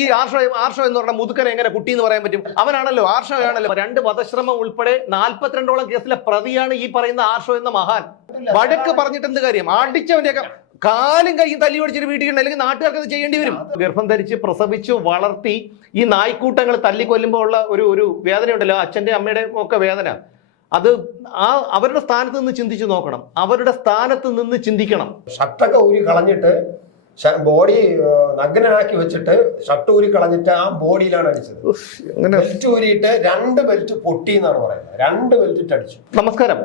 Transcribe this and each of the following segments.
ഈ ആർഷോ ആർഷോ എന്ന് പറഞ്ഞ മുതുക്കനെ എങ്ങനെ കുട്ടി എന്ന് പറയാൻ പറ്റും? അവനാണല്ലോ ആർഷോ ആണല്ലോ. രണ്ട് വധശ്രമം ഉൾപ്പെടെ നാൽപ്പത്തിരണ്ടോളം കേസിലെ പ്രതിയാണ് ഈ പറയുന്ന ആർഷോ എന്ന മഹാൻ. വഴക്ക് പറഞ്ഞിട്ട് എന്ത് കാര്യം? അടിച്ചവന്റെയൊക്കെ കാലും കൈ തല്ലി ഓടിച്ചിട്ട് വീട്ടിൽ അല്ലെങ്കിൽ നാട്ടുകാർക്ക് അത് ചെയ്യേണ്ടി വരും. ഗർഭം ധരിച്ച് പ്രസവിച്ചു വളർത്തി ഈ നായ്ക്കൂട്ടങ്ങൾ തല്ലിക്കൊല്ലുമ്പോൾ ഉള്ള ഒരു ഒരു വേദന ഉണ്ടല്ലോ അച്ഛന്റെ അമ്മയുടെ ഒക്കെ വേദന. അത് ആ അവരുടെ സ്ഥാനത്ത് നിന്ന് ചിന്തിച്ചു നോക്കണം. അവരുടെ സ്ഥാനത്ത് നിന്ന് ചിന്തിക്കണം. ഷട്ടൊക്കെ ഊരി കളഞ്ഞിട്ട് ബോഡി നഗ്നനാക്കി വെച്ചിട്ട് ഷർട്ട് ഊരി കളഞ്ഞിട്ട് ആ ബോഡിയിലാണ് അടിച്ചത്. ബെൽറ്റ് ഊരിയിട്ട് രണ്ട് ബെൽറ്റ് പൊട്ടി എന്നാണ് പറയുന്നത്. രണ്ട് ബെൽറ്റ് അടിച്ചു. നമസ്കാരം.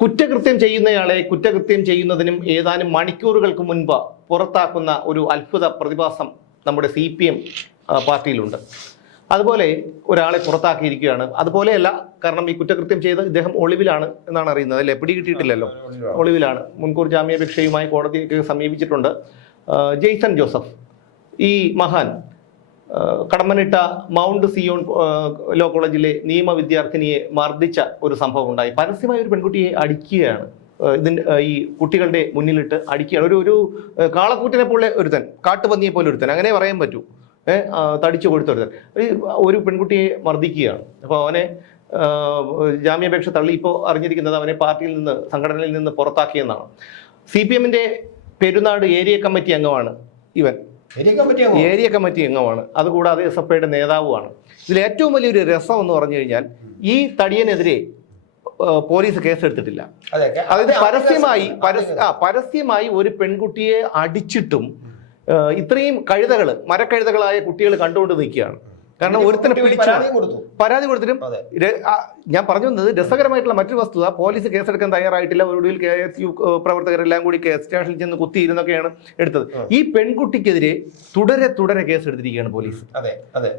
കുറ്റകൃത്യം ചെയ്യുന്നയാളെ കുറ്റകൃത്യം ചെയ്യുന്നതിനും ഏതാനും മണിക്കൂറുകൾക്ക് മുൻപ് പുറത്താക്കുന്ന ഒരു അത്ഭുത പ്രതിഭാസം നമ്മുടെ സി പി എം പാർട്ടിയിലുണ്ട്. അതുപോലെ ഒരാളെ പുറത്താക്കിയിരിക്കുകയാണ്. അതുപോലെയല്ല കാരണം ഈ കുറ്റകൃത്യം ചെയ്ത് ഇദ്ദേഹം ഒളിവിലാണ് എന്നാണ് അറിയുന്നത്. അല്ലേ? പിടികിട്ടിയിട്ടില്ലല്ലോ. ഒളിവിലാണ്. മുൻകൂർ ജാമ്യാപേക്ഷയുമായി കോടതിയൊക്കെ സമീപിച്ചിട്ടുണ്ട്. ജെയ്സൺ ജോസഫ് ഈ മഹാൻ കടമ്പനിട്ട മൗണ്ട് സിയോൺ ലോ കോളേജിലെ നിയമ വിദ്യാർത്ഥിനിയെ മർദ്ദിച്ച ഒരു സംഭവം ഉണ്ടായി. പരസ്യമായ ഒരു പെൺകുട്ടിയെ അടിക്കുകയാണ്. ഇതിന്റെ ഈ കുട്ടികളുടെ മുന്നിലിട്ട് അടിക്കുകയാണ്. ഒരു ഒരു കാളക്കൂറ്റിനെ പോലെ ഒരുത്തൻ കാട്ടുപന്നിയെ പോലെ ഒരുത്തൻ അങ്ങനെ പറയാൻ പറ്റൂ. തടിച്ചു കൊടുത്തൊരുത്തൻ ഒരു പെൺകുട്ടിയെ മർദ്ദിക്കുകയാണ്. അപ്പോൾ അവനെ ജാമ്യാപേക്ഷ തള്ളി ഇപ്പോൾ അറിഞ്ഞിരിക്കുന്നത് അവനെ പാർട്ടിയിൽ നിന്ന് സംഘടനയിൽ നിന്ന് പുറത്താക്കിയെന്നാണ്. സി പി എമ്മിന്റെ പെരുന്നാട് ഏരിയ കമ്മിറ്റി അംഗമാണ് ഇവൻ. ഏരിയ കമ്മിറ്റി അംഗമാണ്? അതുകൂടാതെ എസ് എഫ് ഐയുടെ നേതാവുമാണ്. ഇതിൽ ഏറ്റവും വലിയൊരു രസം എന്ന് പറഞ്ഞു കഴിഞ്ഞാൽ ഈ തടിയനെതിരെ പോലീസ് കേസെടുത്തിട്ടില്ല. അതെ അതായത് പരസ്യമായി ആ, പരസ്യമായി ഒരു പെൺകുട്ടിയെ അടിച്ചിട്ടും ഇത്രയും കഴുതകൾ മരക്കഴുതകളായ കുട്ടികൾ കണ്ടുകൊണ്ട് നിൽക്കുകയാണ് കാരണം ഒരുത്തനെ പിടിച്ചു പരാതി കൊടുത്തിട്ടും ഞാൻ പറഞ്ഞു വന്നത് രസകരമായിട്ടുള്ള മറ്റൊരു വസ്തുത പോലീസ് കേസെടുക്കാൻ തയ്യാറായിട്ടില്ല. ഒടുവിൽ കെ എസ് യു പ്രവർത്തകരെല്ലാം കൂടി കേസ് സ്റ്റേഷനിൽ ചെന്ന് കുത്തിയിരുന്നൊക്കെയാണ് എടുത്തത്. ഈ പെൺകുട്ടിക്കെതിരെ തുടരെ തുടരെ കേസെടുത്തിരിക്കുകയാണ് പോലീസ്. അതെ അതെ.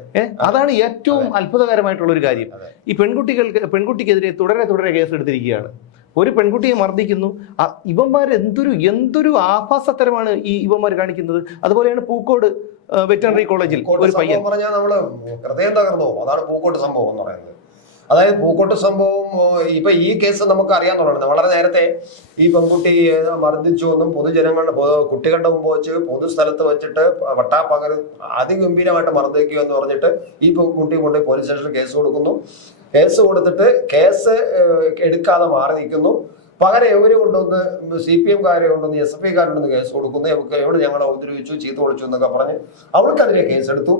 അതാണ് ഏറ്റവും അത്ഭുതകരമായിട്ടുള്ള ഒരു കാര്യം. ഈ പെൺകുട്ടികൾക്ക് പെൺകുട്ടിക്കെതിരെ തുടരെ തുടരെ കേസെടുത്തിരിക്കുകയാണ്. ഒരു പെൺകുട്ടിയെ മർദ്ദിക്കുന്നു. ഇവന്മാർ എന്തൊരു എന്തൊരു ആഭാസത്തരമാണ് ഈ ഇവന്മാർ കാണിക്കുന്നത്. അതുപോലെയാണ് പൂക്കോട്. വെറ്ററിനറി കോളേജിൽ ഒരു പയ്യൻ. പറഞ്ഞാൽ നമ്മൾ ഹൃദയം തകർന്നു അതാണ് പൂക്കോട്ട് സംഭവം എന്ന് പറയുന്നത്. അതായത് പൂക്കോട്ട് സംഭവം ഇപ്പൊ ഈ കേസ് നമുക്ക് അറിയാൻ തുടങ്ങുന്നത്. വളരെ നേരത്തെ ഈ പെൺകുട്ടി മർദ്ദിച്ചു എന്നും പൊതുജനങ്ങളുടെ പൊതു- കുട്ടികളുടെ മുമ്പ് വെച്ച് പൊതുസ്ഥലത്ത് വെച്ചിട്ട് വട്ടാപ്പകർ അതിഗംഭീരമായിട്ട് മർദ്ദിക്കുക എന്ന് പറഞ്ഞിട്ട് ഈ പെൺകുട്ടി കൊണ്ട് പോലീസ് സ്റ്റേഷനിൽ കേസ് കൊടുക്കുന്നു. കേസ് കൊടുത്തിട്ട് കേസ് എടുക്കാതെ മാറി നിൽക്കുന്നു. പകരം എവര് കൊണ്ടുവന്ന് സി പി എംകാരെ കൊണ്ടുവന്ന് എസ് എഫ് ഐക്കാരുണ്ടെന്ന് കേസ് കൊടുക്കുന്നു? ഇവർക്ക് എവിടെ ഞങ്ങളെ ഉപദ്രവിച്ചു ചീത്ത വിളിച്ചു എന്നൊക്കെ പറഞ്ഞ് അവൾക്കെതിരെ കേസെടുത്തു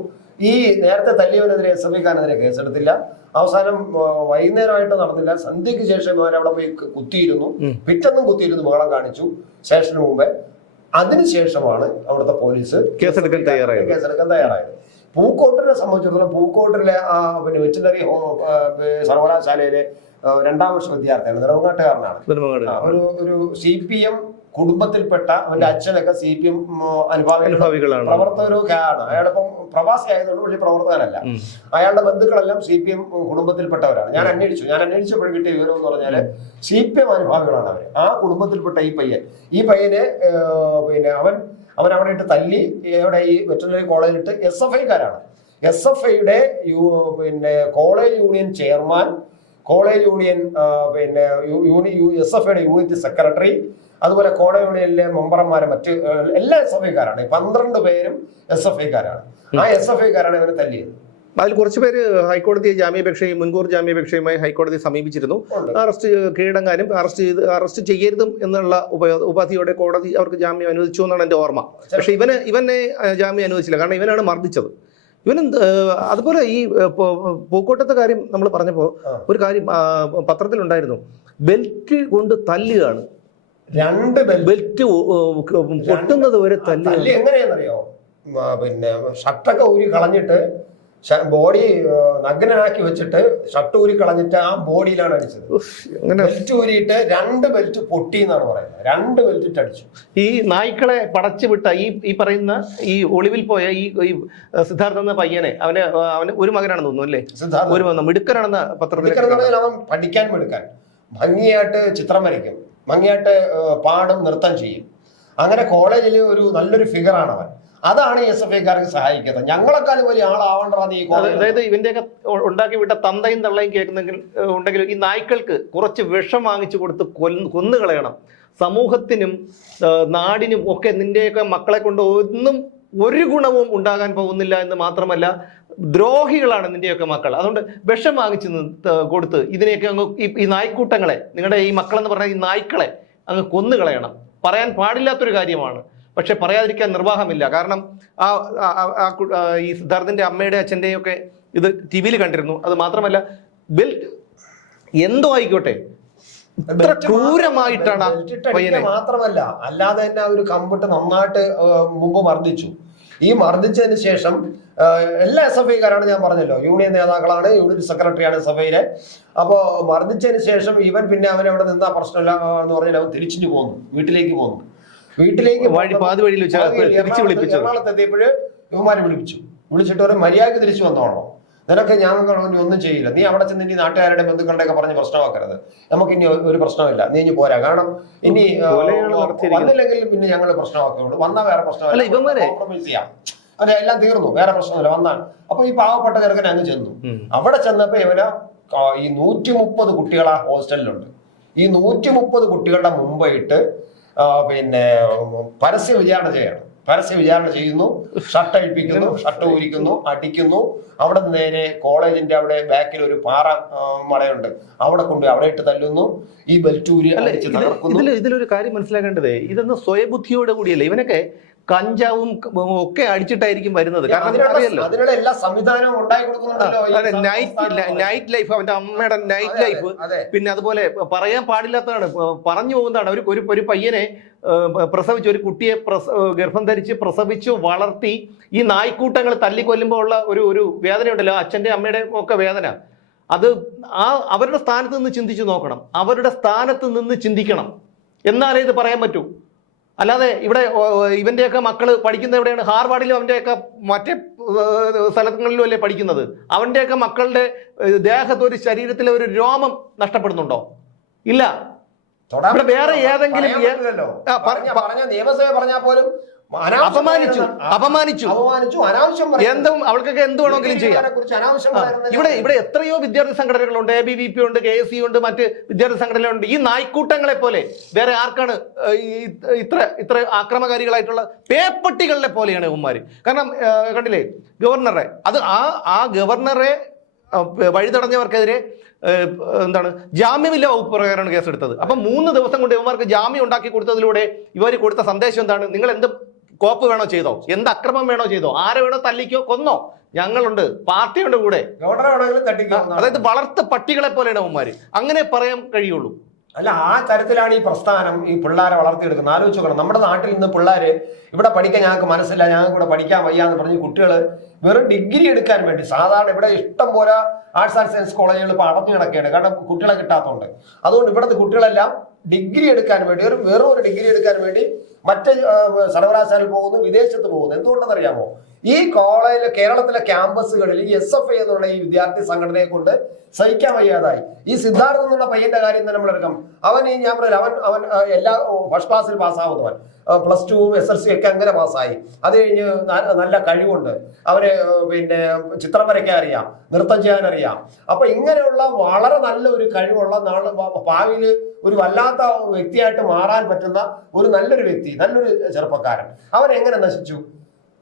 ഈ നേരത്തെ തല്ലിയവനെതിരെ എസ് എഫ് ഐക്കാരനെതിരെ കേസെടുത്തില്ല അവസാനം വൈകുന്നേരമായിട്ട് നടന്നില്ല. സന്ധ്യയ്ക്ക് ശേഷം അവർ അവിടെ പോയി കുത്തിയിരുന്നു. പിറ്റെന്നും കുത്തിയിരുന്നു ബഹളം കാണിച്ചു. സ്റ്റേഷന് മുമ്പേ. അതിനുശേഷമാണ് അവിടുത്തെ പോലീസ് കേസെടുക്കാൻ തയ്യാറായത്. കേസെടുക്കാൻ തയ്യാറായത്. പൂക്കോട്ടിനെ സംബന്ധിച്ചിടത്തോളം പൂക്കോട്ടിലെ ആ പിന്നെ വെറ്റിനറി സർവകലാശാലയിലെ രണ്ടാം വർഷ വിദ്യാർത്ഥിയാണ് നെടുമങ്ങാട്ടുകാരനാണ് നെടുമങ്ങാട് ഒരു ഒരു സി പി എം കുടുംബത്തിൽപ്പെട്ട അവന്റെ അച്ഛനൊക്കെ സി പി എം അനുഭാവികളാണ്. പ്രവർത്തകരൊക്കെ ആണ്. അയാളിപ്പം പ്രവാസി ആയതുകൊണ്ട് വലിയ പ്രവർത്തകനല്ല. അയാളുടെ ബന്ധുക്കളെല്ലാം സി പി എം കുടുംബത്തിൽപ്പെട്ടവരാണ്. ഞാൻ അന്വേഷിച്ചു. ഞാൻ അന്വേഷിച്ചപ്പോൾ കിട്ടിയ വിവരം എന്ന് പറഞ്ഞാൽ സി പി എം അനുഭാവികളാണ് അവർ ആ കുടുംബത്തിൽപ്പെട്ട ഈ പയ്യൻ. ഈ പയ്യനെ പിന്നെ അവൻ അവൻ അവിടെ ഇട്ട് തല്ലി അവിടെ ഈ വെറ്ററിനറി കോളേജിലിട്ട് എസ് എഫ് ഐക്കാരാണ് എസ് എഫ് ഐയുടെ പിന്നെ college union chairman college union പിന്നെ എസ് എഫ് ഐയുടെ യൂണിറ്റ് സെക്രട്ടറി അതുപോലെ കോളേജ് യൂണിയനിലെ മെമ്പർമാരെ മറ്റ് എല്ലാ എസ് എഫ് ഐക്കാരാണ്. പന്ത്രണ്ട് പേരും എസ് എഫ് ഐക്കാരാണ്. ആ എസ് എഫ് ഐക്കാരാണ് ഇവനെ തല്ലിയത്. അതിൽ കുറച്ച് പേര് ഹൈക്കോടതി ജാമ്യാപേക്ഷയും മുൻകൂർ ജാമ്യാപേക്ഷയുമായി ഹൈക്കോടതി സമീപിച്ചിരുന്നു. അറസ്റ്റ് കീഴടങ്ങാനും അറസ്റ്റ് ചെയ്ത് അറസ്റ്റ് ചെയ്യരുതും എന്നുള്ള ഉപ- ഉപാധിയോടെ കോടതി അവർക്ക് ജാമ്യം അനുവദിച്ചു എന്നാണ് എന്റെ ഓർമ്മ. പക്ഷെ ഇവന് ഇവനെ ജാമ്യം അനുവദിച്ചില്ല. കാരണം ഇവനാണ് മർദ്ദിച്ചത്. ഇവൻ അതുപോലെ ഈ പൂക്കോട്ടത്തെ കാര്യം നമ്മൾ പറഞ്ഞപ്പോൾ ഒരു കാര്യം പത്രത്തിലുണ്ടായിരുന്നു. ബെൽറ്റ് കൊണ്ട് തല്ലുകയാണ്. രണ്ട് ബെൽറ്റ് പൊട്ടുന്നത് വരെ തല്ലി തല്ലുകയാണ് എങ്ങനെയാണെന്നറിയോ പിന്നെ ഷർട്ടൊക്കെ ഊരി കളഞ്ഞിട്ട് ബോഡി നഗ്നനാക്കി വെച്ചിട്ട് ഷർട്ട് ഊരി കളഞ്ഞിട്ട് ആ ബോഡിയിലാണ് അടിച്ചത്. ബെൽറ്റ് ഊരിയിട്ട് രണ്ട് ബെൽറ്റ് പൊട്ടി എന്നാണ് പറയുന്നത്. രണ്ട് ബെൽറ്റ് അടിച്ചു. ഈ നായ്ക്കളെ പടച്ചു വിട്ട ഈ ഈ പറയുന്ന ഈ ഒളിവിൽ പോയ ഈ ഈ സിദ്ധാർത്ഥ എന്ന പയ്യനെ അവന് അവന് ഒരു മകനാണെന്ന് തോന്നുന്നു അല്ലേ? സിദ്ധാർത്ഥ. ഒരു മകൻ മിടുക്കനാണെന്ന പത്രത്തിൽ അവൻ പഠിക്കാൻ മിടുക്കാൻ. ഭംഗിയായിട്ട് ചിത്രം വരയ്ക്കും. ഭംഗിയായിട്ട് പാടും നൃത്തം ചെയ്യും. അങ്ങനെ കോളേജിൽ ഒരു നല്ലൊരു ഫിഗറാണ് അവൻ. അതാണ് എസ് എഫ് ഐക്കാർക്ക് സഹായിക്കുന്നത് ഞങ്ങളെക്കാൾ വലിയ ആളാവേണ്ടതാണ് ഈ അതായത് ഇവന്റെയൊക്കെ ഉണ്ടാക്കി വിട്ട തന്തയും തള്ളയും കേൾക്കുന്നെങ്കിൽ ഉണ്ടെങ്കിലും ഈ നായ്ക്കൾക്ക് കുറച്ച് വിഷം വാങ്ങിച്ചു കൊടുത്ത് കൊന്നു കളയണം. സമൂഹത്തിനും നാടിനും ഒക്കെ നിന്റെയൊക്കെ മക്കളെ കൊണ്ട് ഒന്നും ഒരു ഗുണവും ഉണ്ടാകാൻ പോകുന്നില്ല എന്ന് മാത്രമല്ല ദ്രോഹികളാണ് നിന്റെയൊക്കെ മക്കൾ. അതുകൊണ്ട് വിഷം വാങ്ങിച്ചു കൊടുത്ത് ഇതിനെയൊക്കെ അങ്ങ് ഈ നായ്ക്കൂട്ടങ്ങളെ നിങ്ങളുടെ ഈ മക്കളെന്ന് പറഞ്ഞ ഈ നായ്ക്കളെ അങ്ങ് കൊന്നുകളയണം പറയാൻ പാടില്ലാത്തൊരു കാര്യമാണ്. പക്ഷെ പറയാതിരിക്കാൻ നിർവാഹമില്ല. കാരണം ആ ഈ സിദ്ധാർത്ഥിന്റെ അമ്മയുടെ അച്ഛന്റെയും ഒക്കെ ഇത് ടി വിയിൽ കണ്ടിരുന്നു. അത് മാത്രമല്ല ബിൽ എന്തോ ആയിക്കോട്ടെ. ഇത്ര ക്രൂരമായിട്ടാണ് മാത്രമല്ല അല്ലാതെ തന്നെ ആ ഒരു കമ്പിട്ട് നന്നായിട്ട് മുമ്പ് മർദ്ദിച്ചു. ഈ മർദ്ദിച്ചതിന് ശേഷം എല്ലാ എസ് എഫ് ഐക്കാരാണ് ഞാൻ പറഞ്ഞല്ലോ. യൂണിയൻ നേതാക്കളാണ് യൂണിയൻ സെക്രട്ടറിയാണ് എസ് എഫ് ഐയിലെ. അപ്പോൾ മർദ്ദിച്ചതിന് ശേഷം ഇവൻ പിന്നെ അവൻ അവിടെ നിന്നാ പ്രശ്നമില്ല എന്ന് പറഞ്ഞാൽ അവൻ തിരിച്ചിട്ട് പോന്നു. വീട്ടിലേക്ക് പോന്നു. വീട്ടിലേക്ക് വഴി പാതി വഴിയിൽ വെച്ച് തിരിച്ചു വിളിപ്പിച്ചു വിളിപ്പിച്ചത്. എറണാകുളത്ത് എത്തിയപ്പോഴ് ഇവന്മാരെ വിളിപ്പിച്ചു. വിളിച്ചിട്ട് ഒരു മര്യാദയ്ക്ക് തിരിച്ചു വന്നോളോ. നിനക്ക് ഞാൻ ഇനി ഒന്നും ചെയ്യില്ല. നീ അവിടെ ചെന്ന് ഇനി നാട്ടുകാരുടെ ബന്ധുക്കളുടെ ഒക്കെ പറഞ്ഞ് പ്രശ്നമാക്കരുത്. നമുക്ക് ഇനി ഒരു പ്രശ്നമില്ല. നീ ഇനി പോരാ. കാരണം ഇനി വന്നില്ലെങ്കിൽ പിന്നെ ഞങ്ങൾ പ്രശ്നമാക്കുള്ളൂ വന്നാൽ വേറെ പ്രശ്നമില്ല. കോംപ്രമൈസ് ചെയ്യാം. എല്ലാം തീർന്നു. വേറെ പ്രശ്നമില്ല. വന്നാൽ അപ്പൊ ഈ പാവപ്പെട്ട ചെറുക്കൻ അങ്ങ് ചെന്നു. അവിടെ ചെന്നപ്പോ ഇവന് ഈ നൂറ്റി മുപ്പത് കുട്ടികൾ ആ ഹോസ്റ്റലിലുണ്ട് ഈ നൂറ്റി മുപ്പത് കുട്ടികളുടെ മുമ്പായിട്ട് പിന്നെ പരസ്യ വിചാരണ ചെയ്യണം. പരസ്യ വിചാരണ ചെയ്യുന്നു ഷർട്ട് അഴിപ്പിക്കുന്നു ഷർട്ട് ഊരിക്കുന്നു അടിക്കുന്നു. അവിടെ നിന്ന് നേരെ കോളേജിന്റെ അവിടെ ബാക്കിൽ ഒരു പാറ മടയുണ്ട് അവിടെ കൊണ്ട് അവിടെ ഇട്ട് തല്ലുന്നു. ഈ ബെൽറ്റ് ഊരി ഇതിലൊരു കാര്യം മനസ്സിലാക്കേണ്ടത് ഇതൊന്ന് സ്വയബുദ്ധിയോടെ കൂടിയല്ല? ഇവനൊക്കെ കഞ്ചാവും ഒക്കെ അടിച്ചിട്ടായിരിക്കും വരുന്നത്. കാരണം എല്ലാ സംവിധാനവും ഈ അതെ നൈറ്റ്. നൈറ്റ് ലൈഫ് അവന്റെ അമ്മയുടെ നൈറ്റ് ലൈഫ് പിന്നെ അതുപോലെ പറയാൻ പാടില്ലാത്തതാണ്. പറഞ്ഞു പോകുന്നതാണ്. അവർ ഒരു ഒരു പയ്യനെ പ്രസവിച്ചു പ്രസവിച്ച് ഒരു കുട്ടിയെ ഗർഭം ധരിച്ച് പ്രസവിച്ചു വളർത്തി ഈ നായ്ക്കൂട്ടങ്ങൾ തല്ലിക്കൊല്ലുമ്പോൾ ഉള്ള ഒരു ഒരു വേദന ഉണ്ടല്ലോ അച്ഛന്റെ അമ്മയുടെ ഒക്കെ വേദന. അത് ആ അവരുടെ സ്ഥാനത്ത് നിന്ന് ചിന്തിച്ചു നോക്കണം. അവരുടെ സ്ഥാനത്ത് നിന്ന് ചിന്തിക്കണം. എന്നാലേ ഇത് പറയാൻ പറ്റൂ. അല്ലാതെ ഇവിടെ ഇവന്റെയൊക്കെ മക്കൾ പഠിക്കുന്നത് എവിടെയാണ്? ഹാർവാർഡിലും അവന്റെയൊക്കെ മറ്റേ സ്ഥലങ്ങളിലും അല്ലേ പഠിക്കുന്നത്? അവന്റെയൊക്കെ മക്കളുടെ ദേഹത്തൊരു ശരീരത്തിലെ ഒരു രോമം നഷ്ടപ്പെടുന്നുണ്ടോ? ഇല്ല. ഇവിടെ വേറെ. ഏതെങ്കിലും പറഞ്ഞ- നിയമസഭ പറഞ്ഞാൽ പോലും അപമാനിച്ചു അപമാനിച്ചു. അപമാനിച്ചു അനാവശ്യം. എന്തും അവൾക്കൊക്കെ എന്ത് വേണമെങ്കിലും ചെയ്യാം. ഇവിടെ ഇവിടെ എത്രയോ വിദ്യാർത്ഥി സംഘടനകളുണ്ട്. എ ബി വി പി ഉണ്ട് കെ എസ് സി ഉണ്ട് മറ്റ് വിദ്യാർത്ഥി സംഘടനകളുണ്ട്. ഈ നായ്ക്കൂട്ടങ്ങളെ പോലെ വേറെ ആർക്കാണ് ഇത്ര ഇത്ര ആക്രമകാരികളായിട്ടുള്ള പേപ്പട്ടികളെ പോലെയാണ് ഇവന്മാര്. കാരണം കണ്ടില്ലേ ഗവർണറെ അത് ആ ആ ഗവർണറെ വഴി തടഞ്ഞവർക്കെതിരെ എന്താണ് ജാമ്യമില്ല വകുപ്പ് പ്രകാരമാണ് കേസെടുത്തത്. അപ്പം മൂന്ന് ദിവസം കൊണ്ട് ഇവന്മാർക്ക് ജാമ്യം ഉണ്ടാക്കി കൊടുത്തതിലൂടെ ഇവർ കൊടുത്ത സന്ദേശം എന്താണ്? നിങ്ങൾ എന്ത് കോപ്പ് വേണോ ചെയ്തോ? എന്ത് അക്രമം വേണോ ചെയ്തോ? ആരെ വേണോ തല്ലിക്കോ കൊന്നോ? ഞങ്ങളുണ്ട്. പാർട്ടിയുണ്ട് കൂടെ. അതായത് വളർത്ത പട്ടികളെ പോലെയാണ് അവന്മാര്. അങ്ങനെ പറയാൻ കഴിയുള്ളൂ. അല്ല ആ തരത്തിലാണ് ഈ പ്രസ്ഥാനം ഈ പിള്ളേരെ വളർത്തിയെടുക്കുന്നത്. ആലോചിച്ച് നോക്കണം. നമ്മുടെ നാട്ടിൽ നിന്ന് പിള്ളേര് ഇവിടെ പഠിക്കാൻ ഞങ്ങൾക്ക് മനസ്സില്ല ഞങ്ങൾക്ക് ഇവിടെ പഠിക്കാൻ വയ്യ എന്ന് പറഞ്ഞ് കുട്ടികൾ വെറും ഡിഗ്രി എടുക്കാൻ വേണ്ടി സാധാരണ ഇവിടെ ഇഷ്ടം പോലെ ആർട്സ് ആൻഡ് സയൻസ് കോളേജുകൾ ഇപ്പോൾ അടഞ്ഞു കിടക്കുകയാണ്. കാരണം കുട്ടികളെ കിട്ടാത്തതുകൊണ്ട് അതുകൊണ്ട് ഇവിടുത്തെ കുട്ടികളെല്ലാം ഡിഗ്രി എടുക്കാൻ വേണ്ടി ഒരു വെറും ഒരു ഡിഗ്രി എടുക്കാൻ വേണ്ടി മറ്റ് സർവകലാശാലയിൽ പോകുന്നു വിദേശത്ത് പോകുന്നു. എന്തുകൊണ്ടെന്ന് അറിയാമോ ഈ കോളേജിലെ കേരളത്തിലെ ക്യാമ്പസുകളിൽ ഈ എസ് എഫ് ഐ എന്നുള്ള ഈ വിദ്യാർത്ഥി സംഘടനയെ കൊണ്ട് സഹിക്കാൻ വയ്യാതായി. ഈ സിദ്ധാർത്ഥ എന്നുള്ള പയ്യന്റെ കാര്യം തന്നെ നമ്മൾ എടുക്കാം അവൻ ഈ ഞാൻ അവൻ അവൻ എല്ലാ ഫസ്റ്റ് ക്ലാസ്സിൽ പാസ്സാവുന്നവൻ. പ്ലസ് ടുവും എസ് എൽ സി ഒക്കെ അങ്ങനെ പാസ്സായി. അത് കഴിഞ്ഞ് നല്ല കഴിവുണ്ട്. അവന് പിന്നെ ചിത്രം വരയ്ക്കാൻ അറിയാം നൃത്തം ചെയ്യാൻ അറിയാം. അപ്പൊ ഇങ്ങനെയുള്ള വളരെ നല്ല ഒരു കഴിവുള്ള നാളെ ഭാവിയിൽ ഒരു വല്ലാത്ത വ്യക്തിയായിട്ട് മാറാൻ പറ്റുന്ന ഒരു നല്ലൊരു വ്യക്തി നല്ലൊരു ചെറുപ്പക്കാരൻ. അവൻ എങ്ങനെ നശിച്ചു?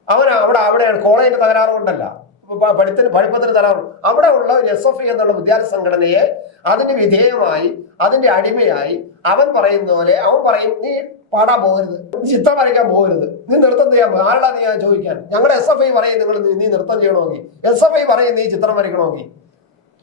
അവൻ അവിടെ അവിടെയാണ്. കോളേജിന്റെ തകരാറ് കൊണ്ടല്ല പ- പഠിത്തത്തിന് പഠിപ്പത്തിന് തകരാറു. അവിടെ ഉള്ള എസ് എഫ് എന്നുള്ള വിദ്യാർത്ഥി സംഘടനയെ അതിന് വിധേയമായി അതിന്റെ അടിമയായി അവൻ പറയുന്ന പോലെ അവൻ പറയും നീ പാടാൻ പോകരുത്. ചിത്രം വരയ്ക്കാൻ പോകരുത്. നീ നൃത്തം ചെയ്യാൻ ആരുടെ നീ ചോദിക്കാൻ? ഞങ്ങളുടെ എസ് എഫ് ഐ പറയും നിങ്ങൾ നീ നൃത്തം ചെയ്യണമെങ്കിൽ. എസ് എഫ് ഐ പറയും നീ ചിത്രം വരയ്ക്കണമെങ്കിൽ.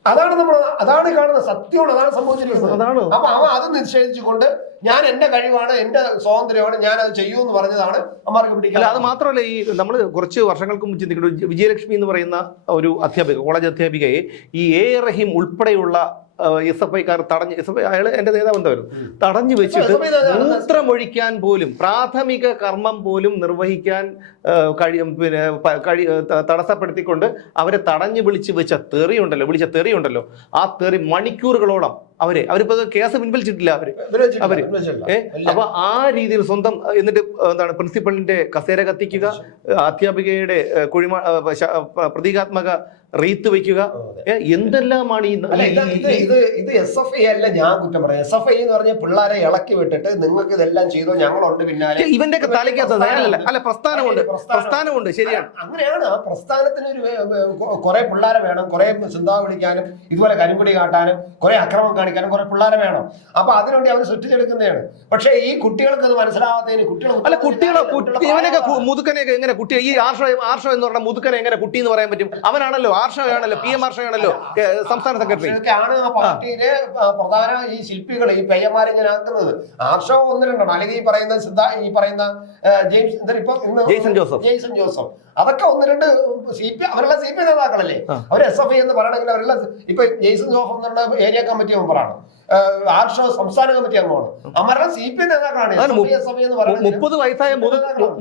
അതാണ് നമ്മൾ അതാണ് കാണുന്നത്. സത്യമാണ്. അതാണ് സംഭവിച്ചിരിക്കുന്നത്. അപ്പൊ അവൻ അത് നിഷേധിച്ചുകൊണ്ട് ഞാൻ എന്റെ കഴിവാണ് എന്റെ സ്വാതന്ത്ര്യമാണ് ഞാൻ അത് ചെയ്യൂ എന്ന് പറഞ്ഞതാണ് അമ്മമാർക്ക് അല്ല അത് മാത്രമല്ല ഈ നമ്മൾ കുറച്ച് വർഷങ്ങൾക്ക് മുമ്പ് ചിന്തിക്കണം വിജയലക്ഷ്മി എന്ന് പറയുന്ന ഒരു അധ്യാപിക കോളേജ് അധ്യാപികയെ ഈ എ റഹീം ഉൾപ്പെടെയുള്ള എസ് എഫ് ഐക്കാർ തടഞ്ഞ് എസ് എഫ് ഐ അയാൾ എന്റെ നേതാവ് എന്തായാലും തടഞ്ഞു വെച്ചിട്ട്. മൂത്രമൊഴിക്കാൻ പോലും പ്രാഥമിക കർമ്മം പോലും നിർവഹിക്കാൻ കഴിയും പിന്നെ കഴി തടസ്സപ്പെടുത്തിക്കൊണ്ട് അവരെ തടഞ്ഞു വിളിച്ച് വെച്ച തെറിയുണ്ടല്ലോ വിളിച്ച തെറിയുണ്ടല്ലോ ആ തെറി മണിക്കൂറുകളോളം അവർ അവരിപ്പോ കേസ് പിൻവലിച്ചിട്ടില്ല അവർ. അവർ. ഏഹ് അപ്പൊ ആ രീതിയിൽ സ്വന്തം എന്നിട്ട് എന്താണ് പ്രിൻസിപ്പളിന്റെ കസേര കത്തിക്കുക അധ്യാപികയുടെ കുഴിമാ പ്രതീകാത്മക റീത്ത്. ഏ, എന്തെല്ലാമാണ് ഈ ഇത് ഇത് എസ് എഫ് ഐ അല്ല ഞാൻ കുറ്റം പറയാം. എസ് എഫ് ഐ എന്ന് പറഞ്ഞ പിള്ളേരെ ഇളക്കി വിട്ടിട്ട് നിങ്ങൾക്ക് ഇതെല്ലാം ചെയ്തോ ഞങ്ങളുണ്ട് പിന്നാലെ. ഇവന്റെ തലയ്ക്കകത്ത് അല്ല അല്ല പ്രസ്ഥാനമുണ്ട്. പ്രസ്ഥാനമുണ്ട്. ശരിയാണ്. അങ്ങനെയാണ് ആ പ്രസ്ഥാനത്തിന് ഒരു കുറെ പിള്ളേരെ വേണം കുറെ ചിന്താ വിളിക്കാനും ഇതുപോലെ കരിമ്പുടി കാട്ടാനും കുറെ അക്രമം കാണിക്കാനും കുറെ പിള്ളേരെ വേണം. അപ്പൊ അതിനുവേണ്ടി അവർ സൃഷ്ടിച്ചെടുക്കുന്നതാണ് പക്ഷേ ഈ കുട്ടികൾക്ക് അത് മനസ്സിലാവാത്തതിന് കുട്ടികൾ അല്ല കുട്ടികളെ കുട്ടി ഇവനൊക്കെ മുതുക്കനെയൊക്കെ എങ്ങനെ കുട്ടി ഈ ആർഷോ ആർഷോ എന്ന് പറഞ്ഞ മുതുക്കനെ എങ്ങനെ കുട്ടി എന്ന് പറയാൻ പറ്റും? അവനാണല്ലോ ആർഷോ ആണല്ലോ പി എം ആർഷോ ആണല്ലോ സംസ്ഥാന സെക്രട്ടറി. ആണ് പാർട്ടിയിലെ പ്രധാന ഈ ശില്പികൾ ഈ പയ്യന്മാരെ ഇങ്ങനെ ആക്കുന്നത്. ആർഷോ ഒന്ന് രണ്ടാണ് അല്ലെങ്കിൽ ഈ പറയുന്ന സിദ്ധ ഈ പറയുന്ന ജെയിംസ് ഇപ്പൊ ജെയ്സൺ ജോസഫ്. ജെയ്സൺ ജോസഫ്. അതൊക്കെ ഒന്ന് രണ്ട് സി പി അവരെല്ലാം സി പി നേതാക്കളല്ലേ. അവർ എസ് എഫ് ഐ എന്ന് പറയണമെങ്കിൽ അവരെല്ലാം ഇപ്പൊ ജെയ്സൺ ജോസഫ് എന്നുള്ള ഏരിയ കമ്മിറ്റി മെമ്പറാണ് ആർഷോ സംസ്ഥാന കമ്മിറ്റി അംഗമാണ്. അവരെല്ലാം സി പി നേതാക്കളാണ് മുപ്പത് വയസ്സായ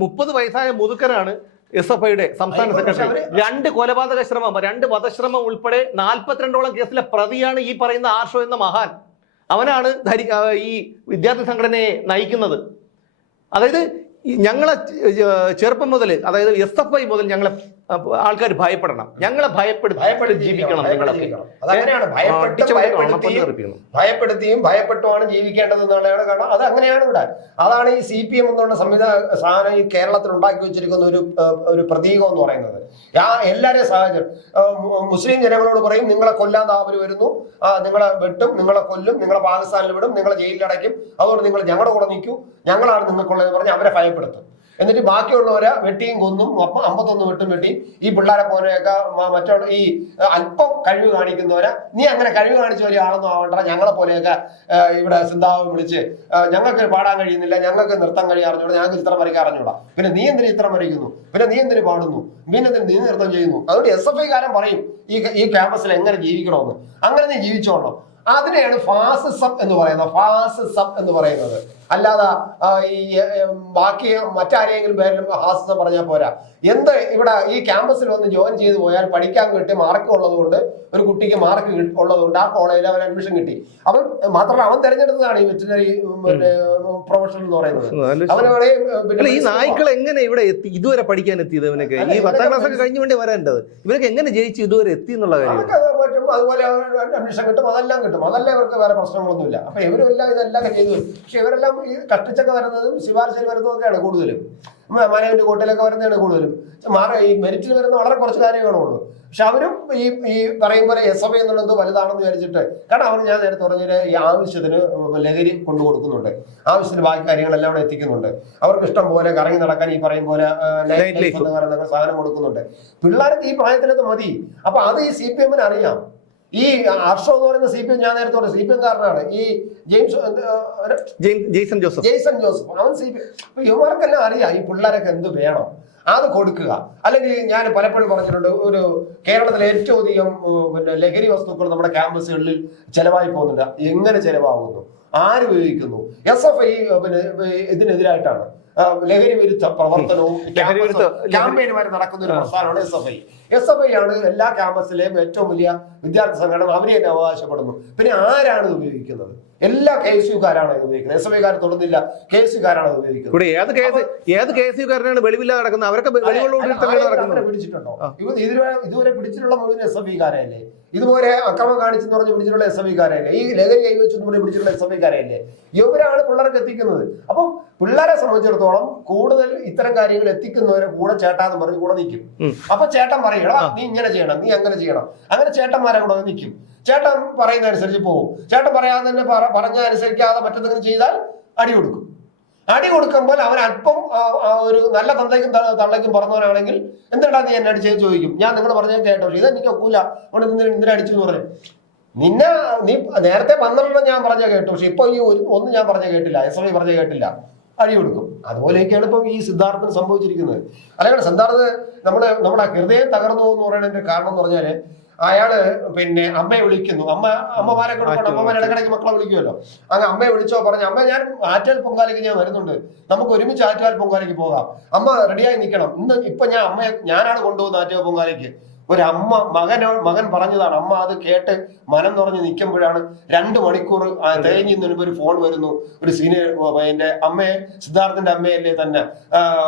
മുപ്പത് വയസ്സായ മുതുക്കനാണ് എസ് എഫ് ഐയുടെ സംസ്ഥാന സെക്രട്ടറി. രണ്ട് കൊലപാതക ശ്രമം രണ്ട് വധശ്രമം ഉൾപ്പെടെ നാൽപ്പത്തിരണ്ടോളം കേസിലെ പ്രതിയാണ് ഈ പറയുന്ന ആർഷോ എന്ന മഹാൻ. അവനാണ് ധരി ഈ വിദ്യാർത്ഥി സംഘടനയെ നയിക്കുന്നത്. അതായത് ഞങ്ങളെ ചെറുപ്പം മുതൽ അതായത് എസ് എഫ് ഐ മുതൽ ഞങ്ങളെ ആൾക്കാർ ഭയപ്പെടണം. ഞങ്ങളെ ഭയപ്പെടുത്തി ജീവിക്കണം നിങ്ങളൊക്കെ ഭയപ്പെടുത്തിയും ഭയപ്പെട്ടുമാണ് ജീവിക്കേണ്ടത് എന്നുള്ളതാണ് കാരണം അത് അങ്ങനെയാണ് ഇവിടെ. അതാണ് ഈ സി പി എം എന്നുള്ള സംവിധാന സാധനം ഈ കേരളത്തിൽ ഉണ്ടാക്കി വെച്ചിരിക്കുന്ന ഒരു ഒരു പ്രതീകം എന്ന് പറയുന്നത്. ആ എല്ലാവരെയും സാഹചര്യം. മുസ്ലിം ജനങ്ങളോട് പറയും നിങ്ങളെ കൊല്ലാൻ അവർ വരുന്നു. ആ നിങ്ങളെ വെട്ടും നിങ്ങളെ കൊല്ലും നിങ്ങളെ പാകിസ്ഥാനിൽ വിടും നിങ്ങളെ ജയിലിലടയ്ക്കും. അതുകൊണ്ട് നിങ്ങൾ ഞങ്ങളുടെ കൂടെ നിൽക്കൂ. ഞങ്ങളാണ് നിങ്ങൾക്കുള്ളതെന്ന് പറഞ്ഞ് അവരെ ഭയപ്പെടുത്തും. എന്നിട്ട് ബാക്കിയുള്ളവരെ വെട്ടിയും കൊന്നും അപ്പം അമ്പത്തൊന്ന് വെട്ടും വെട്ടി. ഈ പിള്ളേരെ പോലെയൊക്കെ മറ്റുള്ള ഈ അല്പം കഴിവ് കാണിക്കുന്നവരെ നീ അങ്ങനെ കഴിവ് കാണിച്ച ഒരാളൊന്നും ആവണ്ട ഞങ്ങളെ പോലെയൊക്കെ ഇവിടെ സിദ്ധാവ് വിളിച്ച് ഞങ്ങൾക്ക് പാടാൻ കഴിയുന്നില്ല. ഞങ്ങൾക്ക് നൃത്തം കഴിയാൻ അറിഞ്ഞൂടാ. ഞങ്ങൾക്ക് ചിത്രം വരയ്ക്കാൻ അറിഞ്ഞൂടാ. പിന്നെ നീ എന്തിനു ചിത്രം വരയ്ക്കുന്നു? പിന്നെ നീ എന്തിനു പാടുന്നു? പിന്നെ നീ നൃത്തം ചെയ്യുന്നു? അതുകൊണ്ട് എസ് എഫ് ഐക്കാരൻ പറയും ഈ ഈ ക്യാമ്പസിൽ എങ്ങനെ ജീവിക്കണമെന്ന്? അങ്ങനെ നീ ജീവിച്ചോളണം. അതിനെയാണ് ഫാസിസം എന്ന് പറയുന്നത്. ഫാസിസം എന്ന് പറയുന്നത്. അല്ലാതെ ഈ ബാക്കി മറ്റാരെങ്കിലും പേരിലും ഹാസിസം പറഞ്ഞാൽ പോരാ. എന്ത് ഇവിടെ ഈ ക്യാമ്പസിൽ വന്ന് ജോയിൻ ചെയ്ത് പോയാൽ പഠിക്കാൻ കിട്ടി മാർക്ക് ഉള്ളതുകൊണ്ട് ഒരു കുട്ടിക്ക് മാർക്ക് ഉള്ളതുകൊണ്ട് ആ കോളേജിൽ അവൻ അഡ്മിഷൻ കിട്ടി. അവൻ മാത്രമല്ല അവൻ തെരഞ്ഞെടുത്തതാണ് ഈ വെറ്റിനറി പ്രൊഫഷൻ എന്ന് പറയുന്നത്. അവനവിടെ ഈ നായ്ക്കൾ എങ്ങനെ ഇവിടെ എത്തി ഇതുവരെ പഠിക്കാൻ എത്തിയത് ഇവനൊക്കെ? ഈ പത്താം ഇവനൊക്കെ ക്ലാസ് ഒക്കെ കഴിഞ്ഞു വേണ്ടി വരേണ്ടത് ഇവരൊക്കെ എങ്ങനെ ജയിച്ച് ഇതുവരെ എത്തി എന്നുള്ള കാര്യം അതുപോലെ അഡ്മിഷൻ കിട്ടും അതെല്ലാം കിട്ടും. അതല്ല ഇവർക്ക് വേറെ പ്രശ്നങ്ങളൊന്നുമില്ല. അപ്പൊ ഇവരെല്ലാം ഇതെല്ലാം ചെയ്തു. പക്ഷെ ഇവരെല്ലാം ഈ കഷ്ടിച്ചൊക്കെ വരുന്നതും ശിപാർശയിൽ വരുന്നതും ഒക്കെയാണ് കൂടുതലും. മാനേജ്മെന്റ് കോട്ടിലൊക്കെ വരുന്നതാണ് കൂടുതലും. മാറി ഈ മെരിറ്റിൽ വരുന്ന വളരെ കുറച്ച് കാര്യങ്ങളേ ഉള്ളൂ പക്ഷെ അവരും ഈ ഈ പറയും പോലെ എസ് എഫ് എന്നുള്ളത് വലുതാണെന്ന് വിചാരിച്ചിട്ട് കാരണം അവർ ഞാൻ നേരത്തെ പറഞ്ഞൊരു ഈ ആവശ്യത്തിന് ലഹരി കൊണ്ടു കൊടുക്കുന്നുണ്ട്. ആവശ്യത്തിന് ബാക്കി കാര്യങ്ങളെല്ലാം അവിടെ എത്തിക്കുന്നുണ്ട്. അവർക്ക് ഇഷ്ടം പോലെ കറങ്ങി നടക്കാൻ ഈ പറയും പോലെ എന്ന് പറയുന്ന സാധനം കൊടുക്കുന്നുണ്ട്. പിള്ളേർക്ക് ഈ പ്രായത്തിലത് മതി. അപ്പൊ അത് ഈ സി പി എമ്മിന് അറിയാം. ഈ ഹർഷോ എന്ന് പറയുന്ന സി പി എം ഞാൻ നേരത്തെ പറഞ്ഞു സി പി എം കാരനാണ്. ഈ ജെയിംസ് ജെയ്സൺ ജോസഫ്. ജെയ്സൺ ജോസഫ്. അവൻ സി പി അപ്പൊ ഇവന്മാർക്കെല്ലാം അറിയാം ഈ പിള്ളേരൊക്കെ എന്ത് വേണം. അത് കൊടുക്കുക. അല്ലെങ്കിൽ ഞാൻ പലപ്പോഴും പറഞ്ഞിട്ടുണ്ട് ഒരു കേരളത്തിലെ ഏറ്റവും അധികം പിന്നെ ലഹരി വസ്തുക്കൾ നമ്മുടെ ക്യാമ്പസുകളിൽ ചെലവായി പോകുന്നുണ്ട്. എങ്ങനെ ചെലവാകുന്നു? ആര് ഉപയോഗിക്കുന്നു? എസ് എഫ് ഐ പിന്നെ ഇതിനെതിരായിട്ടാണ്. ലഹരി വിരുദ്ധ പ്രവർത്തനവും ക്യാമ്പയിനുമായി നടക്കുന്ന ഒരു പ്രസ്ഥാനമാണ് S F I S F I ആണ് എല്ലാ ക്യാമ്പസിലെയും ഏറ്റവും വലിയ വിദ്യാർത്ഥി സംഘടന. അവരെ തന്നെ അവകാശപ്പെടുന്നു. പിന്നെ ആരാണ് ഇത് ഉപയോഗിക്കുന്നത്? എല്ലാ കെ എസ് യുക്കാരാണ് ഇത് ഉപയോഗിക്കുന്നത്. എസ് എഫ് ഐക്കാർ തൊടുന്നില്ല കെ എസ് യുക്കാരാണ് ഇത് ഉപയോഗിക്കുന്നത്. ഇവിടെ ഏത് കേസ് ഏത് കേസ് യുക്കാരനാണ് വെളിവില്ലാതെ നടക്കുന്നത്? അവരൊക്കെ പിടിച്ചിട്ടുണ്ടോ. ഇവ ഇതുവരെ ഇതുവരെ പിടിച്ചിട്ടുള്ള മുഴുവൻ എസ് എഫ് ഐക്കാരല്ലേ ഇതുപോലെ അക്രമം കാണിച്ചെന്ന് പറഞ്ഞ് പിടിച്ചിട്ടുള്ള എസ് എഫ് ഐക്കാരല്ലേ ഈ ലഹരി കൈവച്ചെന്ന് പറഞ്ഞ് പിടിച്ചിട്ടുള്ള എസ് എഫ് ഐക്കാരല്ലേ ഇവരാണ് പിള്ളേർക്ക് എത്തിക്കുന്നത്? അപ്പം പിള്ളേരെ സംബന്ധിച്ചിടത്തോളം കൂടുതൽ ഇത്തരം കാര്യങ്ങൾ എത്തിക്കുന്നവരെ കൂടെ ചേട്ടാന്ന് പറഞ്ഞ് കൂടെ നിൽക്കും. അപ്പൊ ചേട്ടൻ പറയും "എടാ, നീ ഇങ്ങനെ ചെയ്യണം നീ അങ്ങനെ ചെയ്യണം. അങ്ങനെ ചേട്ടന്മാരെ കൂടെ നിൽക്കും. ചേട്ടൻ പറയുന്ന അനുസരിച്ച് പോകും ചേട്ടൻ പറയാതെ തന്നെ പറഞ്ഞ അനുസരിക്കാതെ മറ്റെന്തെങ്കിലും ചെയ്താൽ അടി കൊടുക്കും. അടി കൊടുക്കുമ്പോൾ അവൻ അല്പം ഒരു നല്ല തന്തയ്ക്കും തള്ളയ്ക്കും പറഞ്ഞവനാണെങ്കിൽ എന്തിനാ നീ എന്നെ അടിച്ചത് ചോദിക്കും. ഞാൻ നിങ്ങൾ പറഞ്ഞാൽ കേട്ടോ പക്ഷേ ഇതെനിക്ക് ഒക്കൂല. അതുകൊണ്ട് എന്തിനാ എന്തിനാ അടിച്ചു എന്ന് പറയും. നിന്നെ നീ നേരത്തെ പന്ത്രണ്ടെണ്ണം ഞാൻ പറഞ്ഞ കേട്ടു. പക്ഷെ ഇപ്പൊ ഈ ഒരു ഒന്നും ഞാൻ പറഞ്ഞ കേട്ടില്ല. എസ് എഫ് ഐ പറഞ്ഞ കേട്ടില്ല. അടി കൊടുക്കും അതുപോലെയൊക്കെയാണ് ഇപ്പം ഈ സിദ്ധാർത്ഥന് സംഭവിച്ചിരിക്കുന്നത്. അല്ലെങ്കിൽ സിദ്ധാർത്ഥ് നമ്മുടെ നമ്മുടെ ഹൃദയം തകർന്നു എന്ന് പറയുന്നതിന്റെ കാരണം എന്ന് പറഞ്ഞാൽ അയാൾ പിന്നെ അമ്മയെ വിളിക്കുന്നു. അമ്മ അമ്മമാരെ കൊടുക്കണം അമ്മമാർ ഇടക്കിടയ്ക്ക് മക്കളെ വിളിക്കുമല്ലോ. അങ്ങ് അമ്മയെ വിളിച്ചോ പറഞ്ഞു അമ്മ ഞാൻ ആറ്റാൽ പൊങ്കാലയ്ക്ക് ഞാൻ വരുന്നുണ്ട്. നമുക്ക് ഒരുമിച്ച് ആറ്റാൽ പൊങ്കാലയ്ക്ക് പോകാം. അമ്മ റെഡിയായി നിൽക്കണം ഇന്ന് ഇപ്പൊ ഞാൻ അമ്മയെ ഞാനാണ് കൊണ്ടുപോകുന്നത് ആറ്റാൽ പൊങ്കാലയ്ക്ക്. ഒരു അമ്മ മകനോ മകൻ പറഞ്ഞതാണ് അമ്മ അത് കേട്ട് മനം നിറഞ്ഞ് നിൽക്കുമ്പോഴാണ് രണ്ട് മണിക്കൂർ തേങ്ങി തേഞ്ഞ് മുൻപ് ഒരു ഫോൺ വരുന്നു. ഒരു സീനിയർ എന്റെ അമ്മയെ സിദ്ധാർത്ഥന്റെ അമ്മയല്ലേ തന്നെ.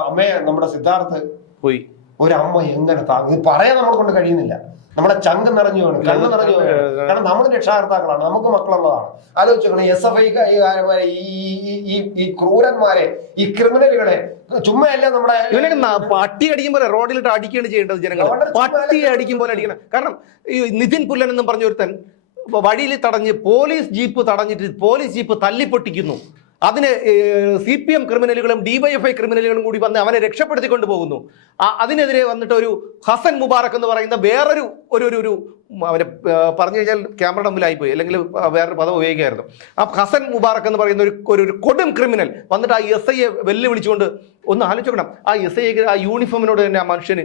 അമ്മയെ നമ്മുടെ സിദ്ധാർത്ഥ് പോയി. ഒരു അമ്മ എങ്ങനെ താങ്ങും ഇത് പറയാൻ നമ്മളെ കൊണ്ട് കഴിയുന്നില്ല. നമ്മുടെ ചങ്ക് നിറഞ്ഞു വേണം കണ്ണ് നിറഞ്ഞു വേണം കാരണം നമ്മൾ രക്ഷാകർത്താക്കളാണ് നമുക്ക് മക്കളുള്ളതാണ്. ആലോചിച്ചോളെ എസ് എഫ് ഐക്കാരെ ഈ ഈ ക്രൂരന്മാരെ ഈ ക്രിമിനലുകളെ ചുമ്മാ അല്ല നമ്മുടെ ഇവനൊക്കെ പട്ടി അടിക്കും പോലെ റോഡിലിട്ട് അടിക്കുകയാണ് ചെയ്യേണ്ടത് ജനങ്ങൾ പട്ടി അടിക്കും പോലെ അടിക്കണം. കാരണം ഈ നിതിൻ പുല്ലൻ എന്നും പറഞ്ഞ ഒരുത്തൻ വഴിയിൽ തടഞ്ഞ് പോലീസ് ജീപ്പ് തടഞ്ഞിട്ട് പോലീസ് ജീപ്പ് തല്ലിപ്പൊട്ടിക്കുന്നു. അതിന് സി പി എം ക്രിമിനലുകളും ഡിവൈഎഫ്ഐ ക്രിമിനലുകളും കൂടി വന്ന് അവനെ രക്ഷപ്പെടുത്തിക്കൊണ്ട് പോകുന്നു അതിനെതിരെ വന്നിട്ട് ഒരു ഹസൻ മുബാറക് എന്ന് പറയുന്ന വേറൊരു ഒരു ഒരു അവനെ പറഞ്ഞു കഴിഞ്ഞാൽ ക്യാമറയുടെ മുമ്പിലായി പോയി അല്ലെങ്കിൽ വേറൊരു പദം ഉപയോഗിക്കായിരുന്നു ആ ഹസൻ മുബാറക് എന്ന് പറയുന്ന ഒരു ഒരു കൊടും ക്രിമിനൽ വന്നിട്ട് ആ എസ് ഐയെ വെല്ലുവിളിച്ചുകൊണ്ട് ഒന്ന് ആലോചിക്കണം ആ എസ് ഐ ആ യൂണിഫോമിനോട് തന്നെ ആ മനുഷ്യന്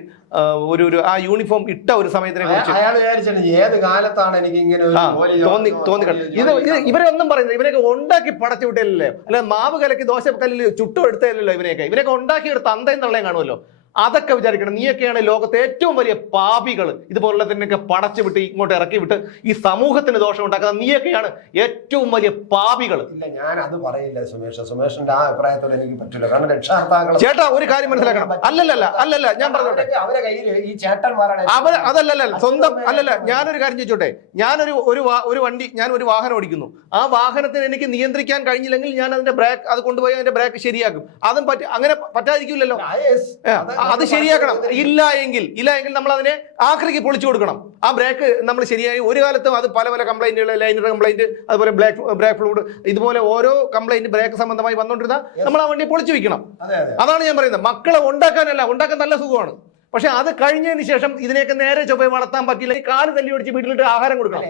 ഒരു ഒരു ആ യൂണിഫോം ഇട്ട ഒരു സമയത്തിനെ കുറിച്ച് ഏത് കാലത്താണ് എനിക്ക് ഇങ്ങനെ തോന്നി ഇത് ഇവരെ ഒന്നും പറയുന്നില്ല. ഇവരെയൊക്കെ ഉണ്ടാക്കി പടച്ചു വിട്ടല്ലേ അല്ലെ മാവ് കലക്കി ദോശക്കല്ലിൽ ചുട്ടു എടുത്തല്ലോ ഇവരെയൊക്കെ ഇവരെയൊക്കെ ഉണ്ടാക്കിയെടുത്ത് അന്തയും തള്ളയും കാണുമല്ലോ. അതൊക്കെ വിചാരിക്കണം. നീയൊക്കെയാണ് ലോകത്തെ ഏറ്റവും വലിയ പാപികൾ ഇതുപോലുള്ള തന്നെയൊക്കെ പടച്ചു വിട്ട് ഇങ്ങോട്ട് ഇറക്കി വിട്ട് ഈ സമൂഹത്തിന് ദോഷം ഉണ്ടാക്കുന്ന നീയൊക്കെയാണ് ഏറ്റവും വലിയ പാപികൾ ഇല്ല ഞാൻ അത് പറയില്ല സുമേഷ്. സുമേഷിന്റെ ആ അഭിപ്രായത്തോട് എനിക്ക് പറ്റില്ല. കാരണം രക്ഷാകർത്താക്കൾ ചേട്ടാ ഒരു കാര്യം മനസ്സിലാക്കണം. അല്ലല്ല അല്ലല്ല ഞാൻ പറഞ്ഞോട്ടെ. അവരെ കയ്യിൽ ഈ ചേട്ടന്മാരാണ് അവർ അതല്ലല്ല സ്വന്തം അല്ലല്ല ഞാനൊരു കാര്യം ചോദിച്ചോട്ടെ. ഞാനൊരു ഒരു ഒരു വണ്ടി ഞാൻ ഒരു വാഹനം ഓടിക്കുന്നു. ആ വാഹനത്തിന് എനിക്ക് നിയന്ത്രിക്കാൻ കഴിഞ്ഞില്ലെങ്കിൽ ഞാൻ അതിന്റെ ബ്രേക്ക് അത് കൊണ്ടുപോയി അതിന്റെ ബ്രേക്ക് ശരിയാക്കും. അതും പറ്റ അങ്ങനെ പറ്റാതിരിക്കില്ലല്ലോ അത് ശരിയാക്കണം. ഇല്ല എങ്കിൽ ഇല്ല എങ്കിൽ നമ്മൾ അതിനെ ആക്രിക്ക് പൊളിച്ചു കൊടുക്കണം. ആ ബ്രേക്ക് നമ്മൾ ശരിയായി. ഒരു കാലത്തും അത് പല പല കംപ്ലൈന്റുകൾ ലൈനറുടെ കംപ്ലൈന്റ് അതുപോലെ ബ്ലാക്ക് ബ്രേക്ക് ഫ്ലൂഡ് ഇതുപോലെ ഓരോ കംപ്ലൈന്റ് ബ്രേക്ക് സംബന്ധമായി വന്നുകൊണ്ടിരുന്ന നമ്മൾ ആ വണ്ടി പൊളിച്ചു വെക്കണം അതെ അതെ. അതാണ് ഞാൻ പറയുന്നത്. മക്കളെ ഉണ്ടാക്കാനല്ല ഉണ്ടാക്കാൻ നല്ല സുഖമാണ്. പക്ഷെ അത് കഴിഞ്ഞതിന് ശേഷം ഇതിനെയൊക്കെ നേരെ ചൊവ്വയെ വളർത്താൻ പറ്റില്ല ഈ കാൽ തല്ലി ഒടിച്ച് വീട്ടിലിട്ട് ആഹാരം കൊടുക്കണം.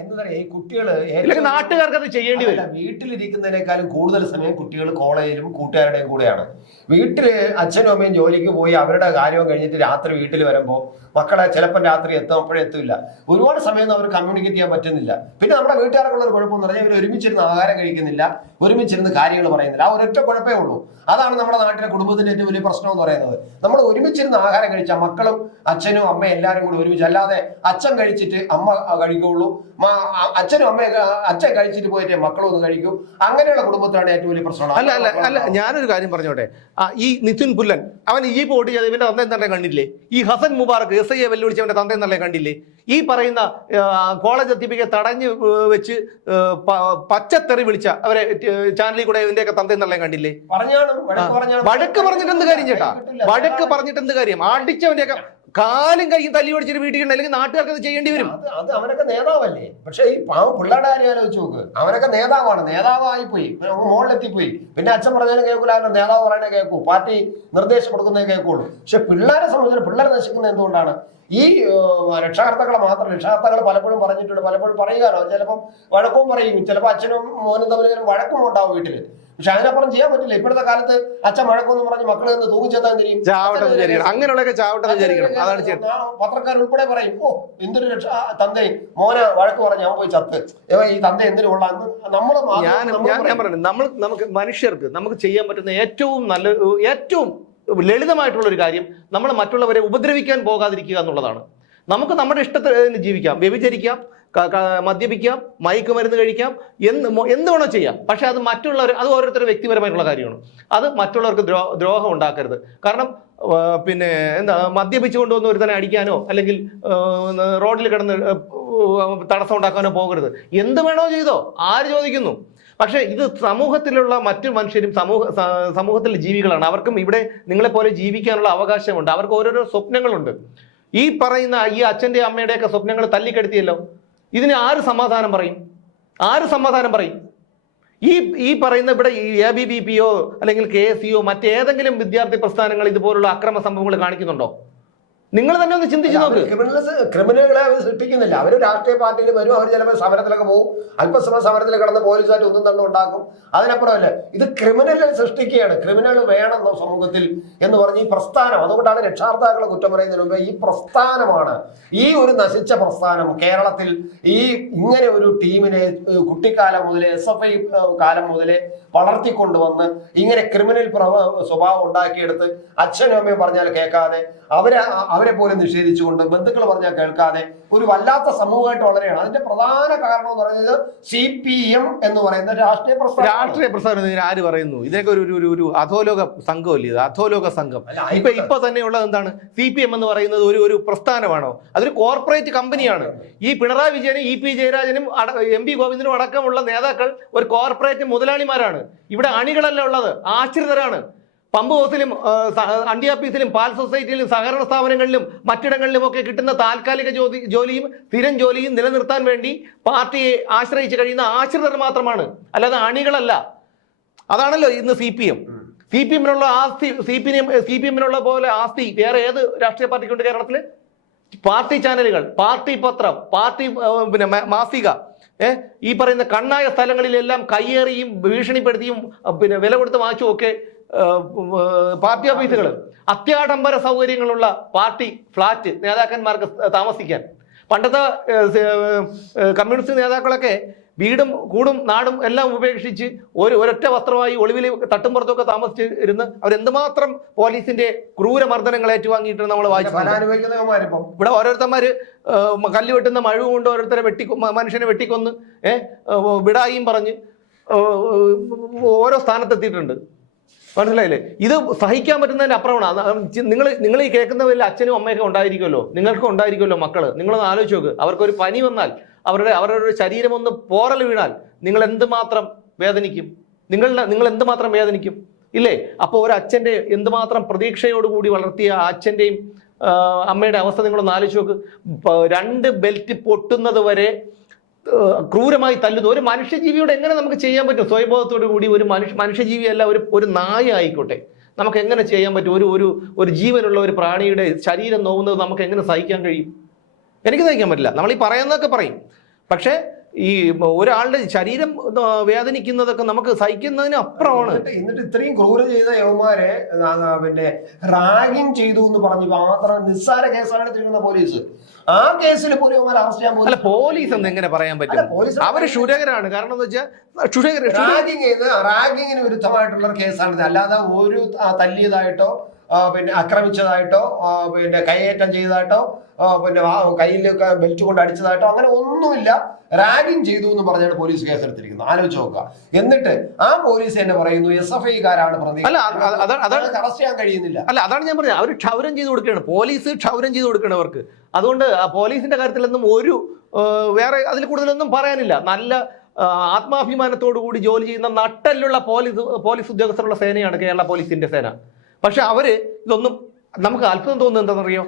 കുട്ടികൾ എന്താ ഈ ഇല്ലെങ്കിൽ നാട്ടുകാർക്ക് അത് ചെയ്യേണ്ടി വരും. വീട്ടിലിരിക്കുന്നതിനേക്കാളും കൂടുതൽ സമയം കുട്ടികൾ കോളേജിലും കൂട്ടുകാരുടെയും കൂടെയാണ്. വീട്ടിൽ അച്ഛനും അമ്മയും ജോലിക്ക് പോയി അവരുടെ കാര്യം കഴിഞ്ഞിട്ട് രാത്രി വീട്ടിൽ വരുമ്പോൾ മക്കളെ ചിലപ്പോൾ രാത്രി എത്തും അപ്പോഴേ എത്തില്ല. ഒരുപാട് സമയം അവർ കമ്മ്യൂണിക്കേറ്റ് ചെയ്യാൻ പറ്റുന്നില്ല. പിന്നെ നമ്മുടെ വീട്ടുകാർക്കുള്ള ഒരു കുഴപ്പമെന്ന് പറഞ്ഞാൽ ഇവർ ഒരുമിച്ചിരുന്ന് ആഹാരം കഴിക്കുന്നില്ല ഒരുമിച്ചിരുന്ന് കാര്യങ്ങൾ പറയുന്നില്ല. ആ ഒരൊറ്റ കുഴപ്പമേ ഉള്ളൂ. അതാണ് നമ്മുടെ നാട്ടിലെ കുടുംബത്തിന്റെ ഏറ്റവും വലിയ പ്രശ്നം എന്ന് പറയുന്നത്. നമ്മൾ ഒരുമിച്ചിരുന്ന് ആഹാരം കഴിച്ചാൽ മക്കളും അച്ഛനും അമ്മയും എല്ലാവരും കൂടി ഒരുമിച്ച്. അല്ലാതെ അച്ഛൻ കഴിച്ചിട്ട് അമ്മ കഴിക്കുള്ളൂ അച്ഛനും അമ്മയും അച്ഛൻ കഴിച്ചിട്ട് പോയിട്ട് മക്കളും ഒന്ന് കഴിക്കൂ. അങ്ങനെയുള്ള കുടുംബത്തിലാണ് ഏറ്റവും വലിയ പ്രശ്നം അല്ല അല്ല അല്ല ഞാനൊരു കാര്യം പറഞ്ഞോട്ടെ. ഈ നിതിൻ പുല്ലൻ അവൻ ഈ പോട്ടി ചെയ്ത് ഇവന്റെ തന്തയും തന്നെ കണ്ടില്ലേ? ഈ Hasan Mubarak S I A വെല്ലുവിളിച്ച് അവന്റെ തന്തയും തന്നെ കണ്ടില്ലേ? ഈ പറയുന്ന കോളേജ് എത്തിപ്പിക്കെ തടഞ്ഞ് വെച്ച് പച്ചത്തെറി വിളിച്ച അവരെ ചാനലിൽ കൂടെ ഇതിന്റെയൊക്കെ തന്തയും തന്നെ കണ്ടില്ലേ? വഴക്ക് പറഞ്ഞിട്ട് എന്ത് കാര്യം ചേട്ടാ. വഴക്ക് പറഞ്ഞിട്ട് എന്ത് കാര്യം? അടിച്ചവന്റെയൊക്കെ കാലും കൈയും തല്ലി ഓടിച്ചിട്ട് വീട്ടിൽ അല്ലെങ്കിൽ നാട്ടുകാർക്ക് അത് ചെയ്യേണ്ടി വരും. അത് അവനൊക്കെ നേതാവല്ലേ? പക്ഷേ ഈ പാവം പിള്ളേരുടെ കാര്യം ആലോചിച്ച് നോക്ക്. അവനൊക്കെ നേതാവാണ്. നേതാവായി പോയി മുകളിലെത്തിപ്പോയി. പിന്നെ അച്ഛൻ പറഞ്ഞതിനെ കേൾക്കൂല. നേതാവ് പറയണേ കേൾക്കൂ. പാർട്ടി നിർദ്ദേശം കൊടുക്കുന്നേ കേൾക്കുള്ളൂ പക്ഷെ പിള്ളേരെ സംബന്ധിച്ച് പിള്ളേർ നശിക്കുന്നത് എന്തുകൊണ്ടാണ്? ഈ രക്ഷാകർത്താക്കളെ മാത്രം രക്ഷാകർത്താക്കൾ പലപ്പോഴും പറഞ്ഞിട്ടുണ്ട് പലപ്പോഴും പറയുകയാണോ. ചിലപ്പം വഴക്കവും പറയും ചിലപ്പോൾ അച്ഛനും മോനും തമ്മിൽ വഴക്കും ഉണ്ടാവും വീട്ടിൽ. പക്ഷെ അതിനപ്പുറം ചെയ്യാൻ പറ്റില്ല. ഇപ്പോഴത്തെ കാലത്ത് അച്ഛൻ വഴക്കം പറഞ്ഞ് മക്കൾ നിന്ന് തൂങ്ങിച്ചെത്താൻ അങ്ങനെയുള്ളൊക്കെ ചെയ്യുന്നത് പത്രക്കാർ ഉൾപ്പെടെ പറയും ഓ എന്തൊരു രക്ഷ തന്തേ മോനെ വഴക്ക് പറഞ്ഞ് അവൻ പോയി ചത്ത്. ഈ തന്ത എന്തിനു കൊള്ളാം? നമ്മൾ ഞാൻ ഞാൻ നമ്മൾ നമുക്ക് മനുഷ്യർക്ക് നമുക്ക് ചെയ്യാൻ പറ്റുന്ന ഏറ്റവും നല്ല ഏറ്റവും ലളിതമായിട്ടുള്ള ഒരു കാര്യം നമ്മൾ മറ്റുള്ളവരെ ഉപദ്രവിക്കാൻ പോകാതിരിക്കുക എന്നുള്ളതാണ്. നമുക്ക് നമ്മുടെ ഇഷ്ടത്തിന് ജീവിക്കാം. വ്യഭിചരിക്കാം മദ്യപിക്കാം മയക്കു മദ്യപിക്കാം മയക്കുമരുന്ന് കഴിക്കാം എന്ത് എന്ത് വേണോ ചെയ്യാം. പക്ഷെ അത് മറ്റുള്ളവർ അത് ഓരോരുത്തരുടെ വ്യക്തിപരമായിട്ടുള്ള കാര്യമാണ്. അത് മറ്റുള്ളവർക്ക് ദ്രോ ദ്രോഹം ഉണ്ടാക്കരുത്. കാരണം പിന്നെ എന്താ മദ്യപിച്ചു കൊണ്ടുവന്ന് ഒരുത്തനെ അടിക്കാനോ അല്ലെങ്കിൽ റോഡിൽ കിടന്ന് തടസ്സം ഉണ്ടാക്കാനോ പോകരുത്. എന്ത് വേണോ ചെയ്തോ. ആര് ചോദിക്കുന്നു? പക്ഷേ ഇത് സമൂഹത്തിലുള്ള മറ്റു മനുഷ്യരും സമൂഹ സമൂഹത്തിലെ ജീവികളാണ്. അവർക്കും ഇവിടെ നിങ്ങളെപ്പോലെ ജീവിക്കാനുള്ള അവകാശമുണ്ട്. അവർക്ക് ഓരോരോ സ്വപ്നങ്ങളുണ്ട്. ഈ പറയുന്ന ഈ അച്ഛന്റെ അമ്മയുടെയൊക്കെ സ്വപ്നങ്ങൾ തല്ലിക്കെടുത്തിയല്ലോ. ഇതിന് ആര് സമാധാനം പറയും? ആര് സമാധാനം പറയും? ഈ ഈ പറയുന്ന ഇവിടെ എ ബി ബി പിയോ അല്ലെങ്കിൽ കെ എസ് സിയോ മറ്റേതെങ്കിലും വിദ്യാർത്ഥി പ്രസ്ഥാനങ്ങൾ ഇതുപോലുള്ള അക്രമ സംഭവങ്ങൾ കാണിക്കുന്നുണ്ടോ? നിങ്ങൾ തന്നെ ഒന്ന് ചിന്തിച്ചു നോക്ക്. ക്രിമിനൽസ് ക്രിമിനലുകളെ അവർ സൃഷ്ടിക്കുന്നില്ല. അവർ രാഷ്ട്രീയ പാർട്ടിയിൽ വരും അവർ ചിലപ്പോൾ സമരത്തിലൊക്കെ പോകും. അല്പസമയ സമരത്തിൽ കിടന്ന് പോലീസുകാർ ഒന്നും തന്നെ ഉണ്ടാക്കും. അതിനപ്പുറമല്ല ഇത് ക്രിമിനലുകൾ സൃഷ്ടിക്കുകയാണ്. ക്രിമിനൽ വേണം സമൂഹത്തിൽ എന്ന് പറഞ്ഞ് ഈ പ്രസ്ഥാനം അതുകൊണ്ടാണ് രക്ഷാർത്ഥാക്കളെ കുറ്റം പറയുന്നതിന് മുമ്പ് ഈ പ്രസ്ഥാനമാണ്. ഈ ഒരു നശിച്ച പ്രസ്ഥാനം കേരളത്തിൽ ഈ ഇങ്ങനെ ഒരു ടീമിനെ കുട്ടിക്കാലം മുതലേ എസ് എഫ് ഐ കാലം മുതലേ വളർത്തിക്കൊണ്ടുവന്ന് ഇങ്ങനെ ക്രിമിനൽ പ്രഭ സ്വഭാവം ഉണ്ടാക്കിയെടുത്ത് അച്ഛനും അമ്മയും പറഞ്ഞാൽ കേൾക്കാതെ അവരെ അവർ അവരെ പോലും നിഷേധിച്ചുകൊണ്ട് ബന്ധുക്കൾ പറഞ്ഞാൽ കേൾക്കാതെ ഒരു വല്ലാത്ത സമൂഹമായിട്ട് വളരെയാണ് അതിന്റെ പ്രധാന കാരണം എന്ന് പറയുന്നത് സി പി എം എന്ന് പറയുന്ന രാഷ്ട്രീയ പ്രസ്ഥാനം രാഷ്ട്രീയ പ്രസ്ഥാനം ആര് പറയുന്നു? ഇതിനൊക്കെ ഒരു ഒരു- ഒരു അധോലോക സംഘമല്ലേ ഇത്? അധോലോക സംഘം. ഇപ്പൊ. ഇപ്പൊ തന്നെയുള്ളത് എന്താണ്? സി പി എം എന്ന് പറയുന്നത് ഒരു ഒരു പ്രസ്ഥാനമാണോ? അതൊരു കോർപ്പറേറ്റ് കമ്പനിയാണ് ഈ പിണറായി വിജയനും ഇ പി ജയരാജനും എം പി ഗോവിന്ദനും അടക്കമുള്ള നേതാക്കൾ ഒരു കോർപ്പറേറ്റ് മുതലാളിമാരാണ്. ഇവിടെ അണികളല്ല ഉള്ളത് ആശ്രിതരാണ്. പമ്പ് ഹൗസിലും അണ്ടി ഓഫീസിലും അണ്ടിയാപ്പീസിലും പാൽ സൊസൈറ്റിയിലും സഹകരണ സ്ഥാപനങ്ങളിലും മറ്റിടങ്ങളിലും ഒക്കെ കിട്ടുന്ന താൽക്കാലിക ജോലി ജോലിയും സ്ഥിരം ജോലിയും നിലനിർത്താൻ വേണ്ടി പാർട്ടിയെ ആശ്രയിച്ച് കഴിയുന്ന ആശ്രിതർ മാത്രമാണ്. അല്ലാതെ അണികളല്ല. അതാണല്ലോ ഇന്ന് C P M. C P എമ്മിനുള്ള ആസ്തി സി പി സി പി എമ്മിനുള്ള പോലെ ആസ്തി വേറെ ഏത് രാഷ്ട്രീയ പാർട്ടിക്കുണ്ട് കേരളത്തിൽ പാർട്ടി ചാനലുകൾ പാർട്ടി പത്രം പാർട്ടി പിന്നെ മാസിക ഏഹ് ഈ പറയുന്ന കണ്ണായ സ്ഥലങ്ങളിലെല്ലാം കയ്യേറിയും ഭീഷണിപ്പെടുത്തിയും പിന്നെ വില കൊടുത്ത് വാങ്ങിച്ചും ഒക്കെ പാർട്ടി ഓഫീസുകൾ അത്യാഡംബര സൗകര്യങ്ങളുള്ള പാർട്ടി ഫ്ലാറ്റ് നേതാക്കന്മാർക്ക് താമസിക്കാൻ. പണ്ടത്തെ കമ്മ്യൂണിസ്റ്റ് നേതാക്കളൊക്കെ വീടും കൂടും നാടും എല്ലാം ഉപേക്ഷിച്ച് ഒരു ഒരൊറ്റ വസ്ത്രമായി ഒളിവിൽ തട്ടുംപുറത്തൊക്കെ താമസിച്ചിരുന്ന് അവരെന്തുമാത്രം പോലീസിന്റെ ക്രൂരമർദ്ദനങ്ങൾ ഏറ്റുവാങ്ങിയിട്ട് നമ്മൾ വായിച്ചു ഫലാനുഭവിക്കുന്നവന്മാരിപ്പം ഇവിടെ ഓരോരുത്തന്മാര് കല്ല് വെട്ടുന്ന മഴ കൊണ്ട് ഓരോരുത്തരെ വെട്ടി മനുഷ്യനെ വെട്ടിക്കൊന്ന് ഏഹ് വിടായും പറഞ്ഞ് ഓരോ സ്ഥാനത്തെത്തിയിട്ടുണ്ട്. മനസ്സിലായില്ലേ? ഇത് സഹിക്കാൻ പറ്റുന്നതിന്റെ അപ്പുറമാണ്. നിങ്ങൾ നിങ്ങൾ ഈ കേൾക്കുന്നവരിൽ അച്ഛനും അമ്മയൊക്കെ ഉണ്ടായിരിക്കുമല്ലോ? നിങ്ങൾക്കും ഉണ്ടായിരിക്കുമല്ലോ മക്കൾ? നിങ്ങളൊന്ന് ആലോചിച്ച് നോക്ക്. അവർക്കൊരു പനി വന്നാൽ അവരുടെ അവരുടെ ശരീരം ഒന്ന് പോറൽ വീണാൽ നിങ്ങൾ എന്തുമാത്രം വേദനിക്കും? നിങ്ങളുടെ നിങ്ങൾ എന്തുമാത്രം വേദനിക്കും? ഇല്ലേ? അപ്പോൾ ഒരു അച്ഛന്റെ എന്തുമാത്രം പ്രതീക്ഷയോടുകൂടി വളർത്തിയ ആ അച്ഛന്റെയും അമ്മയുടെ അവസ്ഥ നിങ്ങളൊന്ന് ആലോചിച്ച് നോക്ക്. രണ്ട് ബെൽറ്റ് പൊട്ടുന്നത് വരെ ക്രൂരമായി തല്ലുന്നു. ഒരു മനുഷ്യജീവിയോട് എങ്ങനെ നമുക്ക് ചെയ്യാൻ പറ്റും? സ്വയംബോധത്തോടു കൂടി ഒരു മനുഷ്യ മനുഷ്യജീവിയല്ല ഒരു ഒരു നായ ആയിക്കോട്ടെ. നമുക്ക് എങ്ങനെ ചെയ്യാൻ പറ്റും? ഒരു ഒരു ഒരു ജീവനുള്ള ഒരു പ്രാണിയുടെ ശരീരം നോവുന്നത് നമുക്ക് എങ്ങനെ സഹിക്കാൻ കഴിയും? എനിക്ക് സഹിക്കാൻ പറ്റില്ല. നമ്മൾ ഈ പറയുന്നതൊക്കെ പറയും. പക്ഷേ ഈ ഒരാളുടെ ശരീരം വേദനിക്കുന്നതൊക്കെ നമുക്ക് സഹിക്കുന്നതിന് അപ്പുറമാണ്. എന്നിട്ട് ഇത്രയും ക്രൂര ചെയ്ത യവന്മാരെ പിന്നെ റാഗിങ് ചെയ്തു എന്ന് പറഞ്ഞു മാത്രം നിസ്സാര കേസാണ് എടുത്തിരിക്കുന്ന പോലീസ്. ആ കേസിൽ പോലും യവന്മാരെ അറസ്റ്റ് ചെയ്യാൻ അല്ല പോലും പോലീസ് എന്ന് എങ്ങനെ പറയാൻ പറ്റും? പോലീസ് അവർ ക്ഷുരകരാണ്. കാരണം എന്ന് വെച്ചാൽ റാഗിങ് റാഗിങ്ങിന് വിരുദ്ധമായിട്ടുള്ള ഒരു കേസാണിത് അല്ലാതെ ഒരു തല്ലിയതായിട്ടോ പിന്നെ ആക്രമിച്ചതായിട്ടോ പിന്നെ കൈയേറ്റം ചെയ്തതായിട്ടോ പിന്നെ കയ്യിൽ കയ്യിലൊക്കെ ബെൽറ്റ് കൊണ്ട് അടിച്ചതായിട്ടോ അങ്ങനെ ഒന്നുമില്ല. റാഗിങ് ചെയ്തു എന്ന് പറഞ്ഞാണ് പോലീസ് കേസെടുത്തിരിക്കുന്നത്. ആലോചിച്ച് നോക്കുക. എന്നിട്ട് ആ പോലീസ് തന്നെ പറയുന്നു എസ് എഫ് ഐക്കാരാണ് പ്രതി. അറസ്റ്റ് ചെയ്യാൻ കഴിയുന്നില്ല. അല്ല അതാണ് ഞാൻ പറഞ്ഞത്. അവർ ക്ഷൗരം ചെയ്ത് കൊടുക്കുകയാണ്. പോലീസ് ക്ഷൗരം ചെയ്ത് കൊടുക്കുകയാണ് അവർക്ക്. അതുകൊണ്ട് ആ പോലീസിന്റെ കാര്യത്തിലൊന്നും ഒരു വേറെ അതിൽ കൂടുതലൊന്നും പറയാനില്ല. നല്ല ആത്മാഭിമാനത്തോടു കൂടി ജോലി ചെയ്യുന്ന നട്ടലുള്ള പോലീസ് പോലീസ് ഉദ്യോഗസ്ഥരുള്ള സേനയാണ് കേരള പോലീസിന്റെ സേന. പക്ഷെ അവർ ഇതൊന്നും നമുക്ക് അത്ഭുതം തോന്നുന്നത് എന്താണെന്നറിയോ?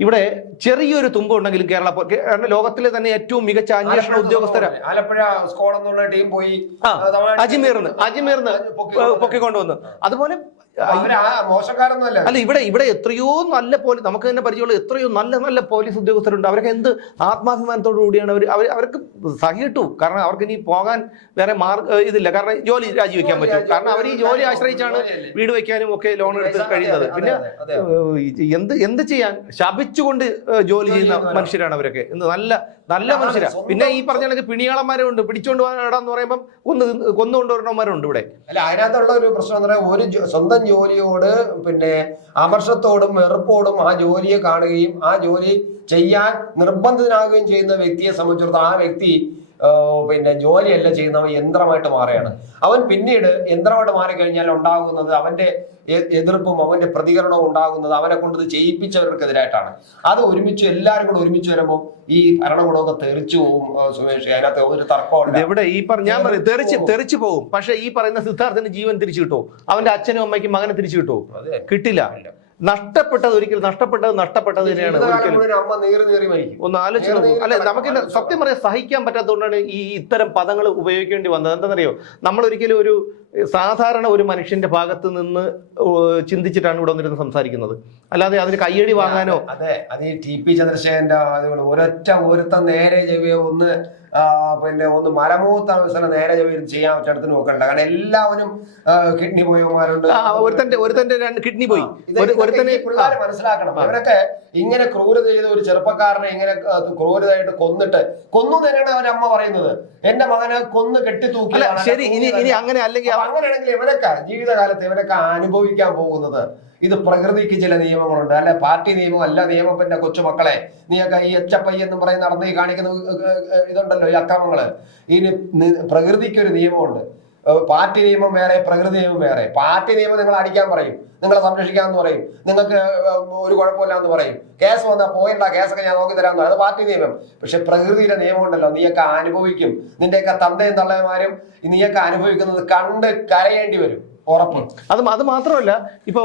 ഇവിടെ ചെറിയൊരു തുമ്പ് ഉണ്ടെങ്കിലും കേരള ലോകത്തിലെ തന്നെ ഏറ്റവും മികച്ച അന്വേഷണ ഉദ്യോഗസ്ഥരാണ് ആലപ്പുഴ സ്കോഡ് എന്നുള്ള ടീം പോയി അജ്മീർന്ന് അജ്മീർന്ന്. പൊക്കിക്കൊണ്ടുവന്നു. അതുപോലെ അല്ല ഇവിടെ ഇവിടെ എത്രയോ നല്ല പോലീസ് നമുക്ക് തന്നെ പരിചയമുള്ള എത്രയോ നല്ല നല്ല പോലീസ് ഉദ്യോഗസ്ഥരുണ്ട്. അവരൊക്കെ എന്ത് ആത്മാഭിമാനത്തോടു കൂടിയാണ് അവർ അവർ അവർക്ക് സഹിട്ടു കാരണം അവർക്ക് ഇനി പോകാൻ വേറെ മാർഗ ഇതില്ല. കാരണം ജോലി രാജിവെക്കാൻ പറ്റും. കാരണം അവർ ഈ ജോലി ആശ്രയിച്ചാണ് വീട് വെക്കാനും ഒക്കെ ലോൺ എടുത്ത് കഴിയുന്നത്. പിന്നെ എന്ത് എന്ത് ചെയ്യാൻ? ശപിച്ചുകൊണ്ട് ജോലി ചെയ്യുന്ന. മനുഷ്യരാണ് അവരൊക്കെ. എന്ത് നല്ല നല്ല മനുഷ്യരാ. പിന്നെ ഈ പറഞ്ഞ കണക്ക് പിണിയാളന്മാരുണ്ട് പിടിച്ചോണ്ട് പോകാനെന്ന് പറയുമ്പോൾ കൊന്നു ഉണ്ട് ഇവിടെ. അല്ല അതിനകത്തുള്ള ഒരു പ്രശ്നം എന്ന് പറയാം ഒരു സ്വന്തം ജോലിയോട് പിന്നെ അമർഷത്തോടും വെറുപ്പോടും ആ ജോലിയെ കാണുകയും ആ ജോലി ചെയ്യാൻ നിർബന്ധിതനാകുകയും ചെയ്യുന്ന വ്യക്തിയെ സംബന്ധിച്ചിടത്തോളം ആ വ്യക്തി പിന്നെ ജോലിയല്ല ചെയ്യുന്നവൻ യന്ത്രമായിട്ട് മാറുകയാണ്. അവൻ പിന്നീട് യന്ത്രമായിട്ട് മാറിക്കഴിഞ്ഞാൽ ഉണ്ടാകുന്നത് അവന്റെ എതിർപ്പും അവന്റെ പ്രതികരണവും ഉണ്ടാകുന്നത് അവനെ കൊണ്ട് ഇത് ചെയ്യിപ്പിച്ചവർക്കെതിരായിട്ടാണ്. അത് ഒരുമിച്ച് എല്ലാവരും കൂടെ ഒരുമിച്ച് വരുമ്പോൾ ഈ ഭരണകൂടമൊക്കെ തെറിച്ചു പോകും സുമേഷ്. അതിനകത്ത് ഒരു തർക്കമുണ്ട് എവിടെ ഈ പറഞ്ഞ ഞാൻ പറയും തെറിച്ച് തെറിച്ചു പോകും പക്ഷെ ഈ പറയുന്ന സിദ്ധാർത്ഥന് ജീവൻ തിരിച്ചു കിട്ടുമോ? അവന്റെ അച്ഛനും അമ്മയ്ക്കും മകനെ തിരിച്ചു കിട്ടുമോ? കിട്ടില്ല. നഷ്ടപ്പെട്ടത് ഒരിക്കലും നഷ്ടപ്പെട്ടത് നഷ്ടപ്പെട്ടത് തന്നെയാണ് ഒരിക്കലും. ഒന്ന് ആലോചിച്ച് അല്ലെ നമുക്ക് സത്യം പറയാൻ സഹിക്കാൻ പറ്റാത്തതുകൊണ്ടാണ് ഈ ഇത്തരം പദങ്ങൾ ഉപയോഗിക്കേണ്ടി വന്നത്. എന്താണെന്നറിയോ? നമ്മൾ ഒരിക്കലും ഒരു സാധാരണ ഒരു മനുഷ്യന്റെ ഭാഗത്ത് നിന്ന് ചിന്തിച്ചിട്ടാണ് ഇവിടെ വന്നിരുന്ന് സംസാരിക്കുന്നത്. അല്ലാതെ അതിന് കയ്യടി വാങ്ങാനോ അതെ അത് ഈ ടി പി ചന്ദ്രശേഖരന്റെ ഒരൊറ്റ ഒരുത്ത നേരെ ചെവിയോ ഒന്ന് പിന്നെ ഒന്ന് മലമൂത്ത അവസരം നേരെ ചെയ്യാൻ പറ്റത്തിന് നോക്കണ്ട. കാരണം എല്ലാവരും കിഡ്നി പോയവന്മാരുണ്ട്. ഒരുത്തന്റെ ഒരുത്തന്റെ കിഡ്നി പോയി. പിള്ളേർ മനസ്സിലാക്കണം. അവരൊക്കെ ഇങ്ങനെ ക്രൂരത ചെയ്ത ഒരു ചെറുപ്പക്കാരനെ ഇങ്ങനെ ക്രൂരതയായിട്ട് കൊന്നിട്ട് കൊന്നു തന്നെയാണ് അവന്റെ അമ്മ പറയുന്നത്. എന്റെ മകനെ കൊന്ന് കെട്ടി തൂക്കി ശരി ഇനി ഇനി അങ്ങനെ അല്ലെങ്കിൽ അങ്ങനെയാണെങ്കിൽ ഇവരൊക്കെ ജീവിതകാലത്ത് ഇവരൊക്കെ അനുഭവിക്കാൻ പോകുന്നത്. ഇത് പ്രകൃതിക്ക് ചില നിയമങ്ങളുണ്ട്. അല്ലെ? പാർട്ടി നിയമം അല്ല നിയമം പിന്നെ കൊച്ചുമക്കളെ നീയൊക്കെ ഈ എച്ചപ്പൈ എന്ന് പറയുന്ന നടന്ന് ഈ കാണിക്കുന്ന ഇതുണ്ടല്ലോ ഈ അക്രമങ്ങൾ. ഇനി പ്രകൃതിക്ക് ഒരു നിയമമുണ്ട്. പാർട്ടി നിയമം വേറെ പ്രകൃതി നിയമം വേറെ. പാർട്ടി നിയമം നിങ്ങൾ അടിക്കാൻ പറയും. നിങ്ങളെ സംരക്ഷിക്കാന്ന് പറയും. നിങ്ങൾക്ക് ഒരു കുഴപ്പമില്ല എന്ന് പറയും. കേസ് വന്നാൽ പോയില്ല കേസൊക്കെ ഞാൻ നോക്കി തരാമെന്ന് പറയും. അത് പാർട്ടി നിയമം. പക്ഷെ പ്രകൃതിയുടെ നിയമം ഉണ്ടല്ലോ. നീയൊക്കെ അനുഭവിക്കും. നിന്റെയൊക്കെ തന്തയും തള്ളയമാരും നീയൊക്കെ അനുഭവിക്കുന്നത് കണ്ട് കരയേണ്ടി വരും. അത് അത് മാത്രമല്ല ഇപ്പോ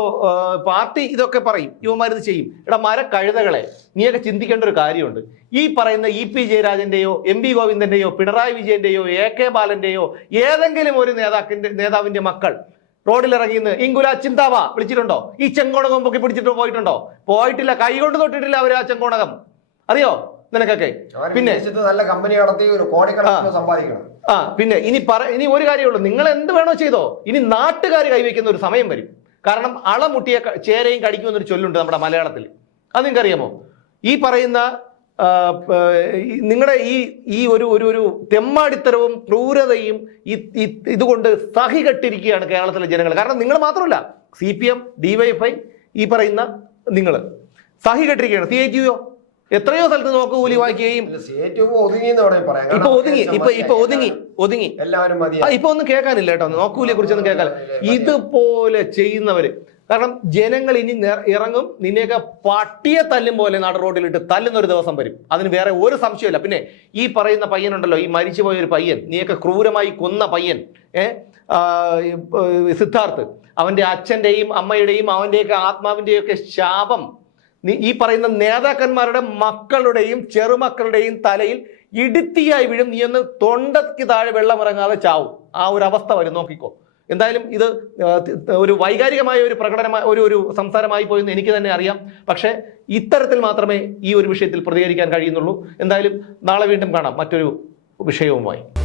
പാർട്ടി ഇതൊക്കെ പറയും യുവമാർ ഇത് ചെയ്യും. എടാ മര കഴുതകളെ നീയൊക്കെ ചിന്തിക്കേണ്ട ഒരു കാര്യമുണ്ട്. ഈ പറയുന്ന ഇ പി ജയരാജന്റെയോ എം പി ഗോവിന്ദന്റെയോ പിണറായി വിജയന്റെയോ എ കെ ബാലന്റെയോ ഏതെങ്കിലും ഒരു നേതാക്കിന്റെ നേതാവിന്റെ മക്കൾ റോഡിൽ ഇറങ്ങിന്ന് ഇങ്കുല ചിന്താവ വിളിച്ചിട്ടുണ്ടോ? ഈ ചെങ്കോണകം പൊക്കി പിടിച്ചിട്ട് പോയിട്ടുണ്ടോ? പോയിട്ടില്ല കൈകൊണ്ട് തൊട്ടിട്ടില്ല അവർ ആ ചെങ്കോണകം അറിയോ? നിനക്കൊക്കെ. പിന്നെ നല്ല കമ്പനി നടത്തി ഒരു കോടിക്കണക്കിന് സമ്പാദിക്കണം. ആ പിന്നെ ഇനി പറ ഇനി ഒരു കാര്യമുള്ളൂ. നിങ്ങൾ എന്ത് വേണോ ചെയ്തോ ഇനി നാട്ടുകാർ കൈവയ്ക്കുന്ന ഒരു സമയം വരും. കാരണം അളമുട്ടിയ ചേരയും കടിക്കുമെന്നൊരു ചൊല്ലുണ്ട് നമ്മുടെ മലയാളത്തിൽ. അത് നിങ്ങൾക്ക് അറിയാമോ ഈ പറയുന്ന നിങ്ങളുടെ ഈ ഈ ഒരു ഒരു ഒരു തെമ്മാടിത്തരവും ക്രൂരതയും ഈ ഇതുകൊണ്ട് ഇതുകൊണ്ട് സഹികെട്ടിരിക്കുകയാണ് കേരളത്തിലെ ജനങ്ങൾ. കാരണം നിങ്ങൾ മാത്രമല്ല സി പി എം ഡിവൈഎഫ്ഐ ഈ പറയുന്ന നിങ്ങൾ സഹികെട്ടിരിക്കുകയാണ്. സി ഐ ടിയോ എത്രയോ സ്ഥലത്ത് നോക്ക് കൂലി വാങ്ങിക്കുകയും ഇപ്പൊ ഒതുങ്ങി ഇപ്പൊ ഇപ്പൊ ഒതുങ്ങി ഒതുങ്ങി. എല്ലാവരും ഇപ്പൊ ഒന്നും കേൾക്കാനില്ല കേട്ടോ. നോക്കൂലിയെ കുറിച്ചൊന്നും കേൾക്കാൻ ഇതുപോലെ ചെയ്യുന്നവര് കാരണം ജനങ്ങൾ ഇനി ഇറങ്ങും നിന്നെയൊക്കെ പട്ടിയെ തല്ലും പോലെ നാട് റോഡിലിട്ട് തല്ലുന്ന ഒരു ദിവസം വരും. അതിന് വേറെ ഒരു സംശയമില്ല പിന്നെ ഈ പറയുന്ന പയ്യനുണ്ടല്ലോ ഈ മരിച്ചുപോയ ഒരു പയ്യൻ നീയൊക്കെ ക്രൂരമായി കൊന്ന പയ്യൻ ഏ സിദ്ധാർത്ഥ്. അവന്റെ അച്ഛന്റെയും അമ്മയുടെയും അവന്റെയൊക്കെ ആത്മാവിന്റെയൊക്കെ ശാപം ഈ പറയുന്ന നേതാക്കന്മാരുടെ മക്കളുടെയും ചെറുമക്കളുടെയും തലയിൽ ഇടുത്തിയായി വീഴും. നീ ഒന്ന് തൊണ്ടയ്ക്ക് താഴെ വെള്ളം ഇറങ്ങാതെ ചാവും. ആ ഒരു അവസ്ഥ വരും. നോക്കിക്കോ. എന്തായാലും ഇത് ഒരു വൈകാരികമായ ഒരു പ്രകടനമായ ഒരു ഒരു സംസാരമായി പോയെന്ന് എനിക്ക് തന്നെ അറിയാം. പക്ഷേ ഇത്തരത്തിൽ മാത്രമേ ഈ ഒരു വിഷയത്തിൽ പ്രതികരിക്കാൻ കഴിയുന്നുള്ളൂ. എന്തായാലും നാളെ വീണ്ടും കാണാം. മറ്റൊരു വിഷയവുമായി.